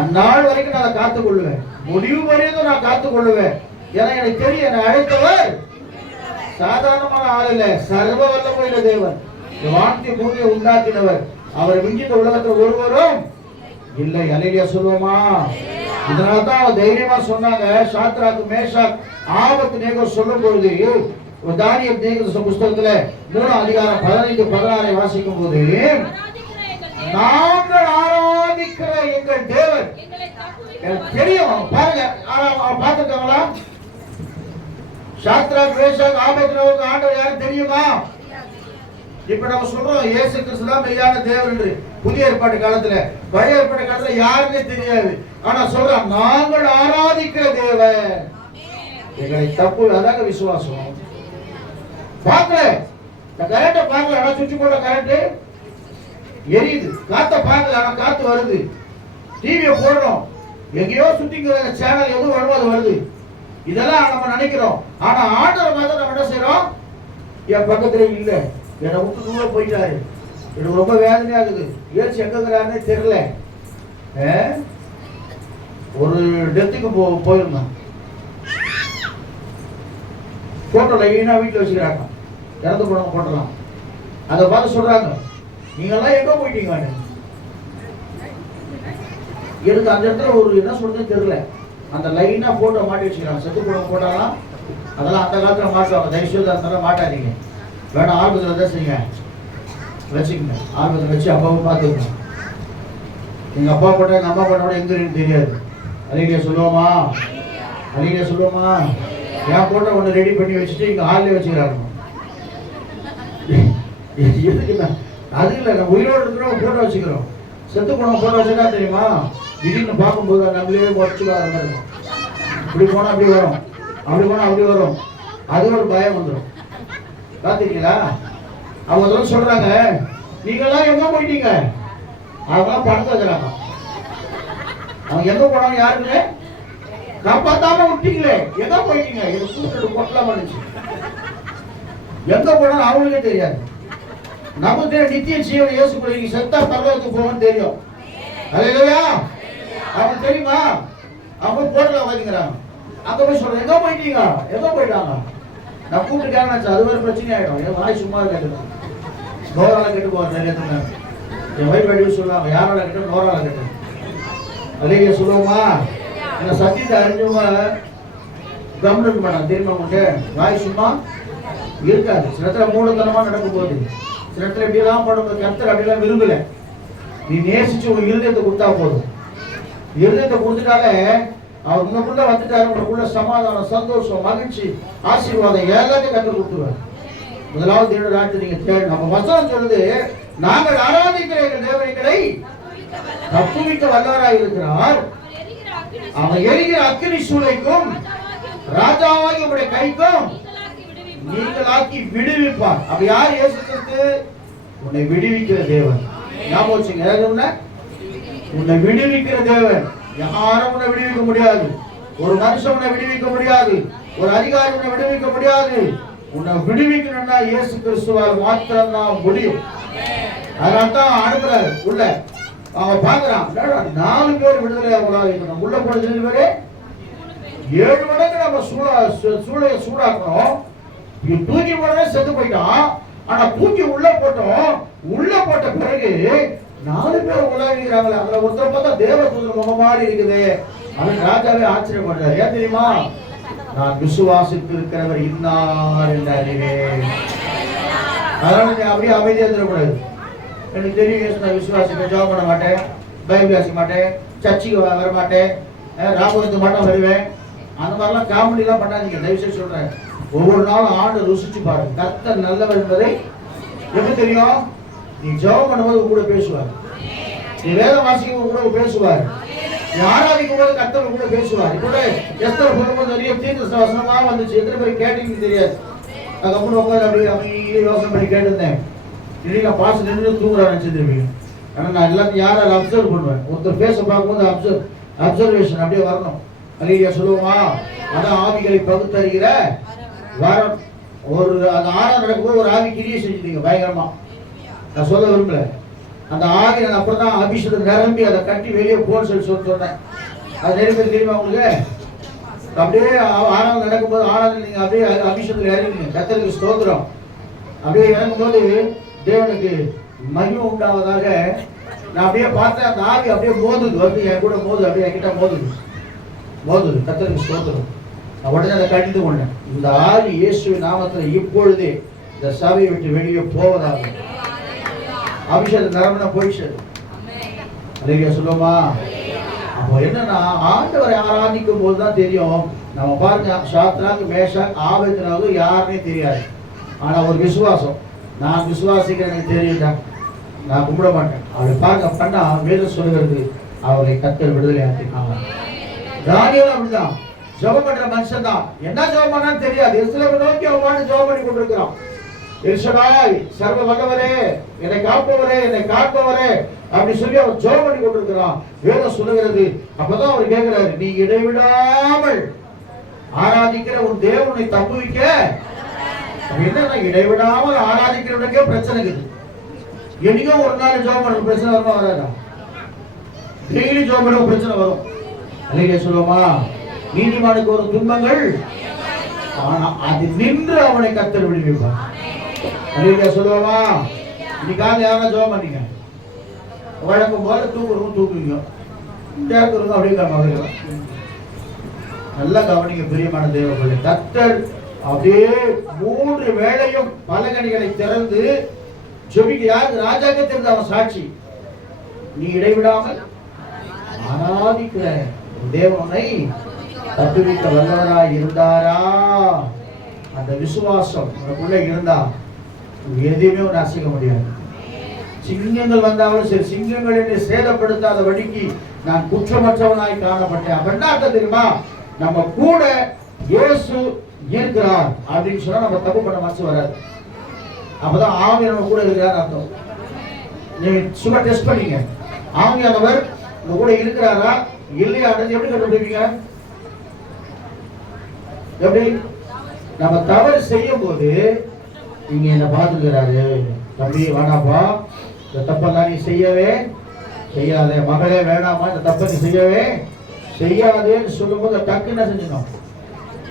அந்நாள் வரைக்கும் நான் காத்துக் கொள்ளுவேன். முடிவு வரைக்கும் நான் காத்துக் கொள்ளுவேன். ஏன்னா எனக்கு தெரியும், என்னை அழைத்தவர் சாதாரணமான ஆள் இல்ல, சர்வ வல்லமையுள்ள தேவன். வானத்தை பூமியை உண்டாக்கினவர். அவரை விஞ்சித்த உலகத்தில் ஒருவரும் இல்லை. அல்லேலூயா சொல்லுவோமா? இதனால்தான் அவர் தைரியமா சொன்னாங்க. சாத்ராக் மேஷாக் ஆபத்நேகோ சொல்லும் பொழுது, தானியேல் புஸ்தகத்துல 3 அதிகாரம் 15-16 வாசிக்கும் போது, நாங்கள் ஆராதிக்கிற எங்கள் தேவன் தெரியும். பாருங்க, பார்த்துருக்காங்களா? சாத்ராக் மேஷாக் ஆபத்நேகோவுக்கு ஆண்டவர் யாரும் தெரியுமா? இப்ப நம்ம சொல்றோம் இயேசு கிறிஸ்து தான் மெய்யான தேவன் என்று. புதிய ஏற்பாட்டு காலத்துல, பழைய ஏற்பாட்டு காலத்துல யாருன்னே தெரியாது. ஆனா சொல்றோம், நாங்கள் ஆராதிக்கிற தேவன் எங்களை தப்பு. அதாங்க விசுவாசம். பார்க்கல, இந்த கரண்ட பார்க்கல, ஆனா சுவிட்ச் போட கரண்ட் எரியுது. காத்த பார்க்கல, ஆனா காத்து வருது. டிவியை போடுறோம், எங்கேயோ சுத்திங்கிற சேனல் எதுவும் வருமோ அது வருது. இதெல்லாம் நம்ம நினைக்கிறோம். ஆனா ஆண்டவர் மாதிரி நம்ம என்ன செய்யறோம்? என் பக்கத்துல இல்ல, என்னை விட்டு தூர போயிட்டாரு, எனக்கு ரொம்ப வேதனையா இருக்குது, ஏச்சு எங்கிறாருன்னே தெரியல. ஒரு டெத்துக்கு போயிருந்தான். போட்டோ லைனா வீட்டில் வச்சுக்கிறாங்க. இறந்து போனவங்க போட்டலாம். அதை பார்த்து சொல்றாங்க, நீங்கெல்லாம் எங்க போயிட்டீங்க? எனக்கு அந்த இடத்துல ஒரு என்ன சொல்றதுன்னு தெரியல. அந்த லைனா போட்டோ மாட்டி வச்சுக்கிறாங்க. செத்து போனவங்க போட்டாலாம் அதெல்லாம் அந்த காலத்துல மாட்டுவாங்க. தயவுசெய்து அதெல்லாம் மாட்டாதீங்க. வேணா ஆல்பத்தில் தான் செய்யுங்க, வச்சுக்கங்க. ஆல்பத்தில் வச்சு அப்பாவும் பார்த்துக்கணும். எங்க அப்பா போட்டா எங்க அம்மா போட்டா எங்க இருக்குன்னு தெரியாது. அல்லேலூயா சொல்லுவோமா? அல்லேலூயா சொல்லுவோமா? என் போட்டோ ஒன்று ரெடி பண்ணி வச்சுட்டு இங்க ஹாலில் வச்சுக்கிறாங்க. அது இல்லை, நம்ம உயிரோடு இருக்கிறோம் போட்டோ வச்சுக்கிறோம். செத்து போனோம் போட்டோ வச்சுட்டா தெரியுமா? திடீர்னு பார்க்கும்போது நம்மளே உடச்சுக்க வர மாதிரி இருக்கும். இப்படி போனா அப்படி வரும், அப்படி போனா அப்படி வரும். அது ஒரு பயம் வந்துடும். பாத்தீங்களா? அவங்க எல்லாம் சொல்றாங்க, நீங்கெல்லாம் எங்க போயிட்டீங்க? அவங்க பணத்தை வைக்கிறாங்க. அவங்க எங்க போனாங்க யாருக்குமே காப்பாத்தாம விட்டீங்களே, எங்க போயிட்டீங்க? இது கூப்பிட்டு கொட்டலாம் பண்ணுச்சு. எங்க போனாலும் அவங்களுக்கே தெரியாது. நமக்கு நித்திய ஜீவன் இயேசு கூட செத்தா பரலோகத்துக்கு போகணும்னு தெரியும். அல்லேலூயா. அவங்களுக்கு தெரியுமா? அவங்க போட்டல வைக்கிறாங்க. அங்க போய் சொல்றேன், எங்க போயிட்டீங்க? எங்க போயிட்டாங்க? நான் கூப்பிட்டு கேட்க அது ஒரு பிரச்சனை ஆயிடும். என் வாய் சும்மா கேட்டுருக்கேன். நோரால கேட்டு போவார் நிறைய இடத்துல. என் வைஃப் அடிவு சொல்லுவாங்க, யாரால கேட்டு நோரால கேட்டு. அல்லேலூயா சொல்லுவோமா? இந்த சத்தியத்தை அறிஞ்சவங்க கம்னு இருக்க மாட்டாங்க. தெரியுமா? உங்களுக்கு வாய் சும்மா இருக்காது. சில இடத்துல மூலதனமா நடக்கும் போது, சில இடத்துல இப்படியெல்லாம் பண்ணும்போது கர்த்தர் அப்படியெல்லாம் விரும்பல. நீ நேசிச்சு உங்க இருதயத்தை கொடுத்தா போதும். இருதயத்தை கொடுத்துட்டாலே அவர் உனக்குள்ள வந்துட்டாரு. உனக்குள்ள சமாதானம், சந்தோஷம், மகிழ்ச்சி, ஆசீர்வாதம் எல்லாத்தையும் கற்றுக் கொடுத்துருவார். முதலாவது தேவனுடைய ராஜ்யத்தை நீங்க தேடு. நம்ம வசனம் சொல்லுது, நாங்கள் ஆராதிக்கிற எங்கள் தேவனை தப்புவிக்க வல்லவராய் இருக்கிறார். அவர் எரிகிற அக்கினி சூளைக்கும் ராஜாவாகி உங்களுடைய கைக்கும் நீங்களாக்கி விடுவிப்பார். அப்ப யார்? இயேசு கிறிஸ்து உன்னை விடுவிக்கிற தேவன். ஞாபகம் வச்சுங்க, உன்னை விடுவிக்கிற தேவன். யாரும் உன்னை விடுவிக்க முடியாது. ஒரு மனுஷன் உன்னை விடுவிக்க முடியாது. ஒரு அதிகாரி உன்னை விடுவிக்க முடியாது. உன்னை விடுவிக்கணும்னா இயேசு கிறிஸ்துவால் மாத்திரம் தான் முடியும். அதனால்தான் அனுப்புறாரு உள்ள. அவங்க பாக்குறான், 4 பேர் விடுதலை ஆகலாம். உள்ள போனது பேரு 7 மடங்கு நம்ம சூளையை சூடாக்கணும். தூக்கி போடவே செத்து போயிட்டான். ஆனா தூக்கி உள்ள போட்டோம். உள்ள போட்ட பிறகு 4 பேர் உலாவிக்கிறாங்களே. அதுல ஒருத்தர் பார்த்தா தேவதூதன் முகம் மாதிரி இருக்குது. அவன் ராஜாவே ஆச்சரியப்படுறாரு. ஏன் தெரியுமா? நான் விசுவாசித்து இருக்கிறவர் இன்னார் என்று அறிவேன். அதனால நீ அப்படியே அமைதியா இருக்கக்கூடாது. எனக்கு தெரியும், நான் விசுவாசிக்க ஜெபம் பண்ண மாட்டேன், பைபிள் வாசிக்க மாட்டேன், சர்ச்சுக்கு வர மாட்டேன், ராமத்துக்கு மட்டும் வருவேன். அந்த மாதிரிலாம் காமெடி எல்லாம் பண்ணாதீங்க. தயவுசெய்து சொல்றேன். ஒவ்வொரு நாளும் ஆண்டு ருசிச்சு பாருங்க. கர்த்தர் நல்லவர் என்பதை எப்படி தெரியும்? நீ ஜெபம் பண்ணும்போது கூட பேசுவார், நீ வேதம் வாசிக்கும் கூட பேசுவார், நீ ஆராதிக்கும் போது கர்த்தர் கூட பேசுவார். கூட எஸ்தர் சொல்லும்போது நிறைய தீர்க்க வசனமா வந்துச்சு. எத்தனை பேர் கேட்டீங்கன்னு தெரியாது. அதுக்கப்புறம் உட்காந்து அப்படியே யோசனை பண்ணி கேட்டிருந்தேன். இல்லைங்க பாசம் நின்று தூங்குறா நினைச்சிருப்பீங்க. ஆனால் நான் எல்லாத்தையும் யாராவது அப்சர்வ் பண்ணுவேன். ஒருத்தர் பேச பார்க்கும்போது அப்சர்வேஷன் அப்படியே வரணும். அல்லேலூயா சொல்லுவோமா? அதான் ஆவிகளை பகுத்தறிகிற வரம். ஒரு அந்த ஆறாம் நடக்கும்போது ஒரு ஆவி கிரியை செஞ்சுட்டீங்க பயங்கரமா. நான் சொல்ல விரும்பல. அந்த ஆவி நான் அப்புறம் தான் அபிஷேகத்தை நிரம்பி அதை கட்டி வெளியே போன்னு சொல்லி சொன்னேன். அது நிறைய பேர் தெரியுமா உங்களுக்கு? அப்படியே ஆறாவது நடக்கும்போது ஆறாவது நீங்க அப்படியே அபிஷேகத்தில் இறங்குங்க. கர்த்தருக்கு ஸ்தோத்திரம். அப்படியே இறங்கும்போது தேவனுக்கு மகிமை உண்டாவதாக நான் அப்படியே பார்த்தேன். அந்த ஆவி அப்படியே மோதுது, வந்து என் கூட மோது, அப்படியே என்கிட்ட மோதுது. கர்த்தருக்கு ஸ்தோத்திரம். நான் உடனே அதை கடிந்து கொண்டேன். இந்த ஆவி இயேசுவின் நாமத்தில் இப்பொழுதே இந்த சபையை விட்டு வெளியே போவதாக. அபிஷேகத்தை நிரம்பின போயிடுச்சு. அல்லேலூயா சொல்லுமா? அப்போ என்னன்னா ஆண்டவரை ஆராதிக்கும் போது தான் தெரியும். நம்ம பாருங்க, சாத்ராக் மேஷாக் ஆபேத்நேகோ யாருன்னே தெரியாது. ஆனா ஒரு விசுவாசம், நான் விசுவாசிக்கிறேன், எனக்கு தெரியுதா, நான் கும்பிட மாட்டேன். அவரை பார்க்க பண்ணா வேதம் சொல்லுகிறது அவரை கர்த்தர் விடுதலை ஆக்கிட்டாங்க. தானியேல் அப்படிதான் ஜெபம் பண்ற மனுஷன் தான். என்ன ஜெபம் பண்ணான்னு தெரியாது. எருசலேமை நோக்கி அவன் ஜெபம் பண்ணி கொண்டிருக்கிறான். எல்ஷடாய் சர்வ வல்லவரே, என்னை காப்பவரே, என்னை காப்பவரே அப்படி சொல்லி அவன் ஜெபம் பண்ணி கொண்டிருக்கிறான். வேதம் சொல்லுகிறது. அப்பதான் அவர் கேட்கிறாரு, நீ இடைவிடாமல் ஆராதிக்கிற உன் தேவனை தப்புவிக்க. என்ன இடைவிடாமல் ஆராதிக்கிறவனுக்கே பிரச்சனை இருக்குது. என்னைக்கோ ஒரு நாள் ஜெபம் பண்ண பிரச்சனை வருமா வராதா? டெய்லி ஜெபம் பண்ண பிரச்சனை வரும். அல்லேலூயா சொல்லுமா? நீதிமானுக்கு ஒரு துன்பங்கள், ஆனா அது நின்று அவனை கர்த்தர் விடுவிப்பார். அல்லேலூயா சொல்லுமா? இன்னைக்காக யாரா ஜெபம் பண்ணீங்க? வழக்கம் போல தூக்குவீங்க, கேட்கறவங்க அப்படிங்கிற மாதிரி. நல்லா கவனிங்க பிரியமான தேவர்களே. கர்த்தர் அப்படியே 3 வேளையும் பலகணிகளை திறந்து ஜெபிக்க. யாருக்கு? ராஜாக்கு தெரிந்த அவன் சாட்சி. நீ இடைவிடாமல் ஆராதிக்கிற தேவனை தப்புவிக்க வல்லவராய் இருந்தாரா? அந்த விசுவாசம் உனக்குள்ள இருந்தா எதையுமே ஒரு அசைக்க முடியாது. சிங்கங்கள் வந்தாலும் சரி, சிங்கங்கள் என்னை சேதப்படுத்தாத வழிக்கு நான் குற்றமற்றவனாய் காணப்பட்டேன். அப்ப என்ன அர்த்தம் தெரியுமா? நம்ம கூட இயேசு இருக்கிறார் அப்படின்னு சொன்னா நம்ம தப்பு பண்ண மனசு வராது. அப்பதான் ஆவி நம்ம கூட இருக்கிறார் அர்த்தம். நீங்க சும்மா டெஸ்ட் பண்ணீங்க, ஆவியானவர் உங்க கூட இருக்கிறாரா இல்லையா எப்படி கண்டுபிடிப்பீங்க? எப்படி? நம்ம தவறு செய்யும் போது நீங்க என்ன பாத்துக்கிறாரு, தம்பி வேணாப்பா, இந்த தப்பெல்லாம் நீ செய்யவே செய்யாத, மகளே வேணாமா, இந்த தப்பை நீ செய்யவே செய்யாதேன்னு சொல்லும் போது டக்கு என்ன செஞ்சிடணும்?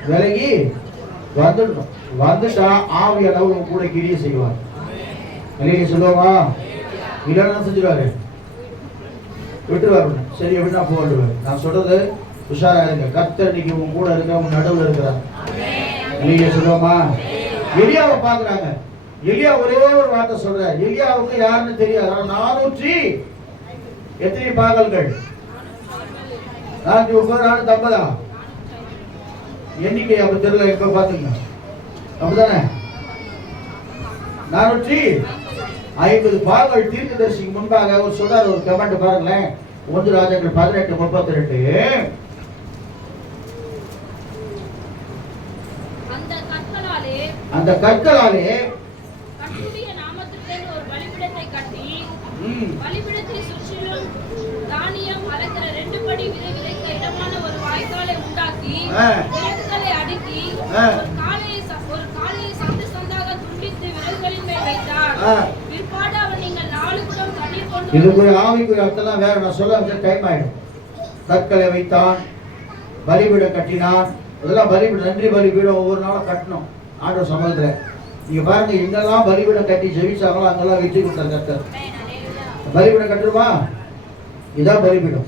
விலகி வந்துடணும். வந்துட்டா ஆவியானவர் உங்க கூட கிரியை செய்வார். இல்லையே சொல்லுவாமா? இல்லைன்னா செஞ்சிருவாரு, விட்டுருவாரு. சரி எப்படின்னா போடுவார். நான் சொல்றது உஷாரா இருங்க. கர்த்தர் இன்னைக்கு உங்க கூட இருக்க, உங்க நடுவில் இருக்கிறார். இல்லையே சொல்லுவோமா? எலியாவை பாக்குறாங்க. எலியா ஒரே ஒரு வார்த்தை சொல்றாரு. எலியாவுக்கு யாருன்னு தெரியாது. 400 எத்தனை பாகல்கள்? 450 எண்ணிக்கை அப்ப தெரியல. இப்ப பாத்துங்க, அப்படிதானே? 450 பாகங்கள் தீர்க்கதரிசிக்கு முன்பாக ஒரு சொல்றாரு. ஒரு கமெண்ட் பாருங்களேன். 1 ராஜாக்கள் 18:32. அந்த கற்களாலே கர்த்தருடைய நாமத்திற்கு ஒரு பலிபீடத்தை கட்டி பலிபீடத்தை சுற்றிலும் தானியம் அளக்கிற 2 படி விதைக்க இடமான ஒரு வாய்க்காலை உண்டாக்கி விறகுகளை அடுக்கி ஒரு காளையை சந்து சந்தாக துண்டித்து விறகுகளின் மேல் வைத்தார். பிற்பாடு அவர் நீங்கள் 4 குடம் தண்ணீர் கொண்டு. இதுக்கு ஆவிக்குரிய அர்த்தம் வேற. நான் சொல்ல டைம் ஆயிடும். கற்களை வைத்தான், பலிபீடம் கட்டினான். இதெல்லாம் பலிபீடம், நன்றி பலிபீடம் ஒவ்வொரு நாளும் கட்டணும் ஆண்டவர் சமூகத்துல. நீங்க பாருங்க, எங்கெல்லாம் பலிபீடம் கட்டி ஜெபிச்சாங்களோ அங்கெல்லாம் வெற்றி கொடுத்தார் கர்த்தர். பலிபீடம் கட்டுருமா? இதான் பலிபீடம்.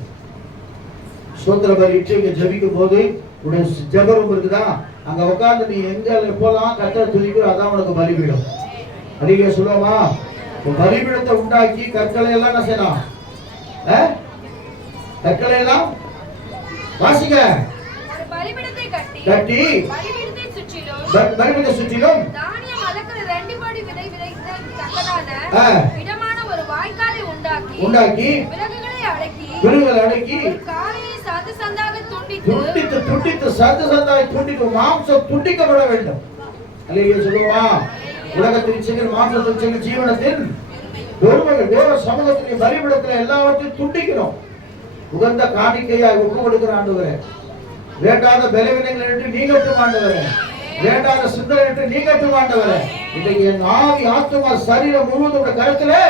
ஸ்தோத்திர பலி இட்டு இங்க ஜெபிக்கும் போது உடைய ஜெபம் இருக்குதா, அங்க உட்கார்ந்து நீ எங்க எப்போலாம் கர்த்தர் துதிக்கிறோ அதான் உனக்கு பலிபீடம். அதிக சொல்லுவோமா? பலிபீடத்தை உண்டாக்கி கற்களை எல்லாம் என்ன செய்யலாம்? கற்களை எல்லாம் வாசிங்க. பலிபீடத்தை கட்டி பலிபீடத்தை சுற்றிலும் தானியம் அளக்கிற 2 படி விதை விதைக்கத்தக்கதான இடமான ஒரு வாய்க்காலை உண்டாக்கி விறகுகளை அடக்கி காலையை சந்து சந்தாக துண்டித்து மாம்சம் துண்டிக்கப்பட வேண்டும். அல்லேலூயா சொல்லுமா? உலகத்தின் செயல், மாம்சத்தின் செயல், ஜீவனத்தின் ஒருவர்கள் தேவ சமூகத்தின் பலிபீடத்தில் எல்லாவற்றையும் துண்டிக்கணும். உகந்த காணிக்கையாய் ஒப்பு கொடுக்கிற ஆண்டவரே, வேண்டாத பலவீனங்களை விட்டு நீங்கட்டும் ஆண்டவரே, வேண்டாத சிந்தனை விட்டு நீங்கட்டும் ஆண்டவரே. இன்றைக்கு என் ஆவி, ஆத்துமா, சரீரம் முழுவதும் கருத்திலே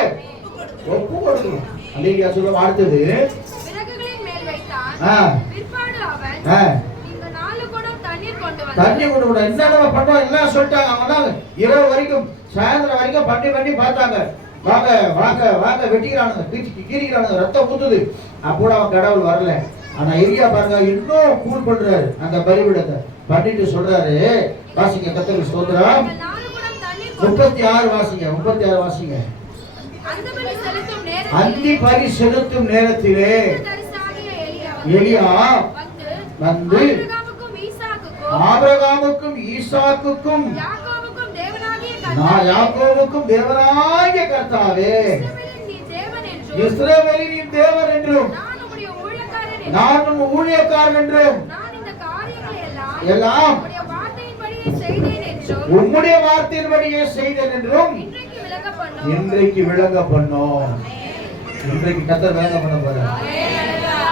ஒப்பு கொடுக்கணும். அல்லேலூயா சொல்லுவோம். அடுத்தது விறகுகளின் மேல் வைத்தான். பிற்பாடு அவன் இந்த 4 குடம் தண்ணீர் கொண்டு வந்தான். என்ன பண்ணுவோம் எல்லாம் சொல்லிட்டாங்க. அவங்க இரவு வரைக்கும் சாயந்தரம் வரைக்கும் பண்ணி பார்த்தாங்க. வாங்க வாங்க வாங்க, வெட்டிக்கிறானுங்க, கீறிக்கிறானுங்க, ரத்தம் ஊத்துது. அப்போ அவன் கடவுள் வரல. ஆனா எரியா பாருங்க, இன்னும் கூல் பண்றாரு அந்த பலிபீடத்தை. பண்ணிட்டு சொல்றாரு, வாசிங்க கர்த்தருக்கு ஸ்தோத்திரம். 36 வாசிங்க, 36 வாசிங்க. அந்தி பலி செலுத்தும் நேரத்திலே எலியா வந்து ஆபிரகாமுக்கும் ஈசாக்குக்கும் யாக்கோபுக்கும் தேவனாகிய கர்த்தாவே, இஸ்ரவேலின் தேவன் என்றும் நான் உம் ஊழியக்காரன் என்றும் எல்லாம் உம்முடைய வார்த்தையின்படியே செய்தேன் என்றும் இன்றைக்கு விளங்க பண்ணோம். இன்றைக்கு கர்த்தர் விளங்க பண்ண போறார்.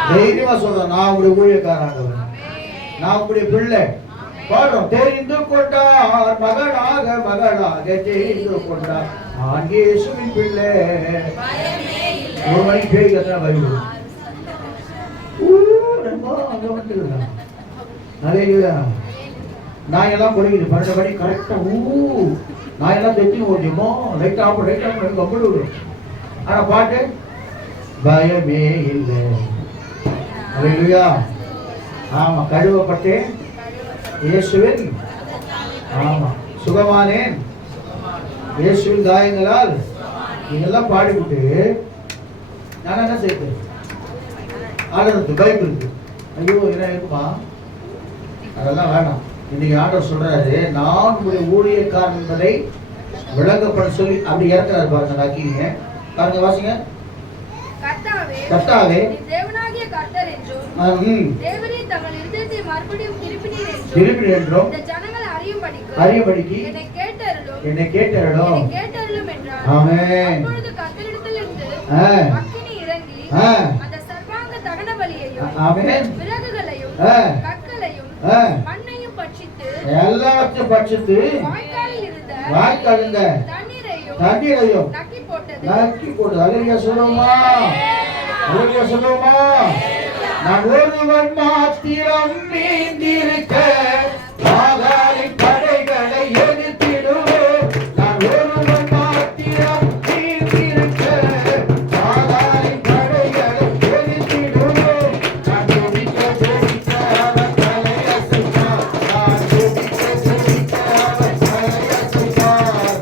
தைரியமா சொல்றேன், நான் உங்களுடைய ஊழியக்காரன், நான் உங்களுடைய பிள்ளை. பாடுறோம், தெரிந்து கொண்டார் மகளாக தெரிந்து கொண்டார் நான் இயேசுவின் பிள்ளை. ஒரு மணிக்கு பேய் கத்தா பைபிள் அங்க வந்துருக்கேன். நாயெல்லாம் பொழிக்குது 12 மணி கரெக்டா. நாயெல்லாம் தெச்சு ஓட்டியமோ லைட் ஆஃப் கம்பெனி விடும். ஆனா பாட்டு பயமே இல்லை. அல்லேலூயா. ஆமா, கழுவப்பட்டேன் இயேசுவின், ஆமா சுகமானேன் இயேசுவின் காயங்களால். நீங்கெல்லாம் பாடிவிட்டு நான் என்ன செய்வேன்? ஆடறது பைபிள் இருக்கு. ஐயோ என்ன இருக்குமா? அதெல்லாம் வேணாம். இன்னைக்கு ஆண்டவர் சொல்றாரு, நான் உங்களுடைய ஊழியக்காரன் என்பதை விளங்கப்பட சொல்லி அப்படி இறக்குறாரு பாருங்க. நாக்கிங்க பாருங்க, வாசிங்க. கர்த்தாவே தேவனாகிய கர்த்தர் என்றும் தேவரே தங்கள் இருதயத்தை மறுபடியும் திருப்பினீர் என்றும் இந்த ஜனங்கள் அறியும்படிக்கு என்னை கேட்டருளும் என்றார். ஆமென். அப்பொழுது கர்த்தரிடத்திலிருந்து அக்கினி இறங்கி அந்த சர்வாங்க தகன பலியையும் ஆமென் விறகுகளையும் கற்களையும் மண்ணையும் பட்சித்து எல்லாவற்றையும் பட்சித்து வாய்க்காலில் இருந்த தண்ணீரையும் நக்கி போட்டது. அல்லேலூயா சொல்லுமா? அல்லேலூயா சொல்லுமா? நான் ஒருவன் மாத்திரம் நீந்திருக்க பாகாலின் படைகளை எதிர்த்திடுவேன். நான் ஒருவன் மாத்திரம் நீந்திருக்க பாகாலின் படைகளை எதிர்த்திடுவேன். நான் ஜெபிக்க அவர் தலையசைத்தார். நான் ஜெபிக்க அவர் தலையசைத்தார்.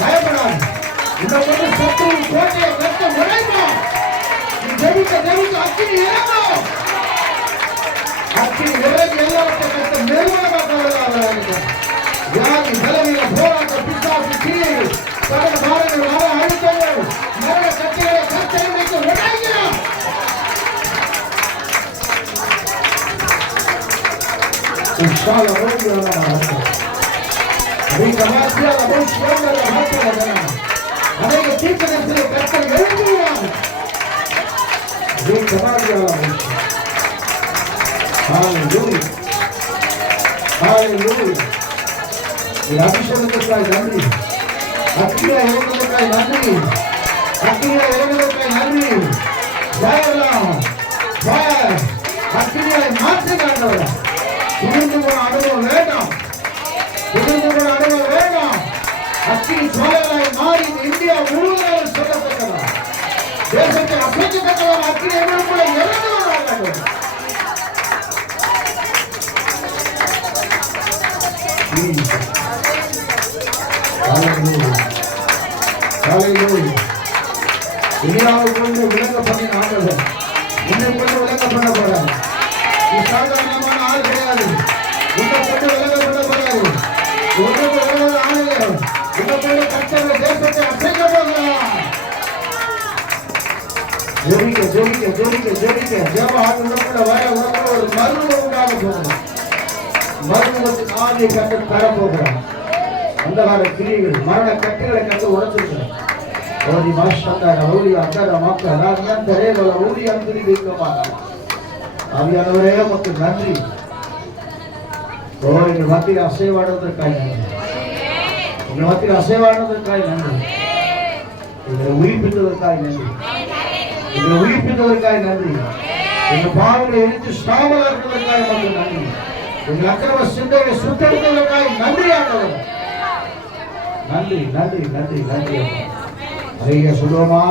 பயப்படாது. இந்த கொண்டு சத்துருவின் கோட்டையை கட்ட முனைப்போம். நீ ஜெபிக்க ஜெபிக்க அக்கினி இறங்கும். அக்கினி இறங்கி எல்லாவற்றையும் கட்ட நிர்மலமாக வியாதி பலவீன போராட்ட பிசாசு கிரியைகள் சகல பாரங்கள் வர அழுத்தங்கள் மரண கட்டைகளை கட்டை வைத்து உடைக்கிறோம். Inshallah, அநேக தீர்க்கதரிசிகளை கர்த்தர் எழுப்புவார். அபிஷேகத்திற்காக நன்றி, அக்கினியா இறங்குவதற்காக நன்றி, அக்கினியா இறங்குவதற்காக நன்றி. அக்கினியாய் மாற்றுகிறார்கள். புரிந்து போன அனுபவம் வேண்டாம், புரிந்து போன அனுபவம் வேண்டாம். அக்கினி சோழராய் மாறி இந்தியா முழுவதும் சொல்லத்தக்கதா, தேசத்தை அசைக்கத்தக்கதா அக்கினி எங்களுக்குள்ள இறங்குவார்கள். இந்தியாவை கொண்டு விளங்க பண்ணின ஆண்டவர் என்னை கொண்டு விளங்க பண்ண போறார். நீ சாதாரணமான ஆள் கிடையாது. உன்னை கொண்டு விளங்க பண்ண போறாரு. உன்னை விளங்க ஆளுநர் உன்னை கொண்டு கர்த்தர் தேசத்தை அசைக்க போகிறார். ஜெபிக்க ஜெபிக்க ஜெபிக்க ஜெபிக்க ஜெப ஆண்டுக்குள்ள வர உனக்குள்ள ஒரு மருத்துவம் உண்டாக போகிறார். மருத்துவத்தின் ஆவியை கண்டு தரப்போகிறார். அந்தகார கிரிகள் மரண கட்டுகளை கண்டு உடைச்சிருக்கிறார். ஓதி மாஸ்டர் ஊழி அந்தர மக்கள் நான் தெரியல ஊழி அந்திரி வைக்கமாக ஆவியானவரே உமக்கு நன்றி. எங்கள் மத்தியில் அசைவாடுவதற்காக நன்றி, எங்கள் மத்தியில் அசைவாடுவதற்காக நன்றி, எங்களை உயிர்ப்பித்ததற்காக நன்றி, எங்களை உயிர்ப்பித்ததற்காக நன்றி, எங்கள் பாவங்களை எரித்து ஸ்தாபனாக்குவதற்காக நமக்கு நன்றி, எங்கள் அக்கிரம சிந்தையை சுத்தெடுத்ததற்காக நன்றி ஆண்டவர். நன்றி நன்றி நன்றி நன்றி. அதிக சொல்லுவோமா,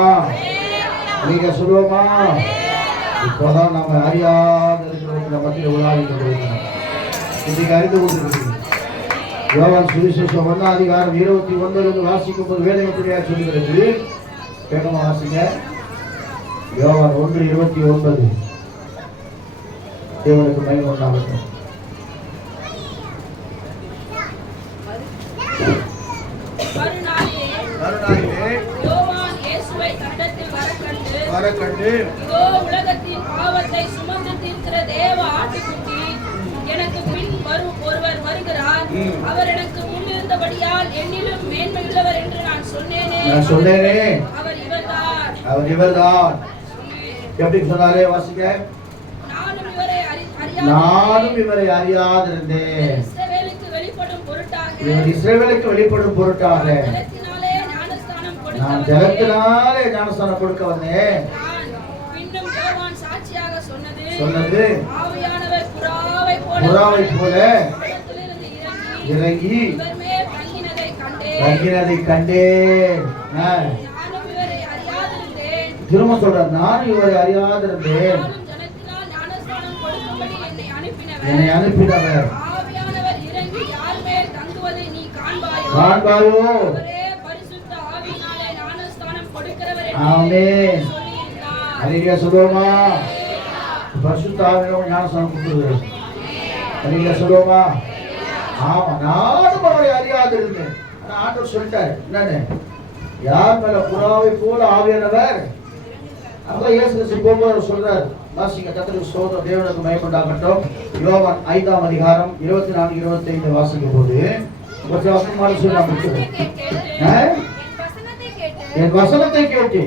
அதிக சொல்லுவோமா. இப்போதான் நம்ம அறியாத இருக்கிற மத்தியில் உலாவி கொண்டிருக்கிறோம். இன்னைக்கு அறிந்து கொண்டிருக்கிறோம். யோவான் சுவிசேஷம் 1 அதிகாரம் 29 வாசிக்கும் போது வேலை எப்படியா சொல்லுகிறது? வேகமா வாசிங்க. யோவான் 1:29. தேவனுக்கு மகிமை உண்டாகட்டும். உலகத்தின் பாவத்தை சுமந்து தீர்க்கிற தேவ ஆட்டுக்குட்டி, எனக்கு பின் ஒருவர் வருகிறார், அவர் எனக்கு முன் இருந்தபடியால் என்னிலும் மேன்மையுள்ளவர் என்று நான் சொன்னேனே. அவர் இவர்தான், அவர் இவர்தான். எப்படி சொன்னாரே வாசிக்க. நானும் இவரை அறியாதிருந்தேன். இஸ்ரவேலுக்கு வெளிப்படும் பொருட்டாக, இவர் இஸ்ரவேலுக்கு வெளிப்படும் பொருட்டாக நான் ஜலத்தினாலே ஞானஸ்தானம் கொடுக்க வந்தேன். பின்னும் யோவான் சாட்சியாக சொன்னது ஆவியானவர் புறாவை போல இறங்கி இவர் மேல் தங்கினதை கண்டேன். திரும்ப சொல்ற, நானும் இவரை அறியாதிருந்தேன், என்னை அனுப்பினவர் காண்பாயோ. ஆமென். ஹல்லேலூயா சொல்லுவோமா. பரிசுத்த ஆவியானவர் ஞானஸ்நானம் கொடுக்கிறார். ஹல்லேலூயா சொல்லுவோமா. ஆமா, நானும் அவரை அறியாதிருந்தேன். ஆனா ஆண்டவர் சொல்லிட்டார் என்னன்னு, யார் மேல புறாவை போல ஆவியானவர். அதான் இயேசு கிறிஸ்து போகும்போது சொல்றார். வாசிங்க, கர்த்தருக்கு ஸ்தோத்திரம், தேவனுக்கு மகிமை உண்டாகட்டும். யோவான் 5 அதிகாரம் 24-25 வாசிக்கும் போது கொஞ்சம் வசனமாக சொல்லி நான் முடிச்சுக்கிறேன். என் வசனத்தை கேட்டு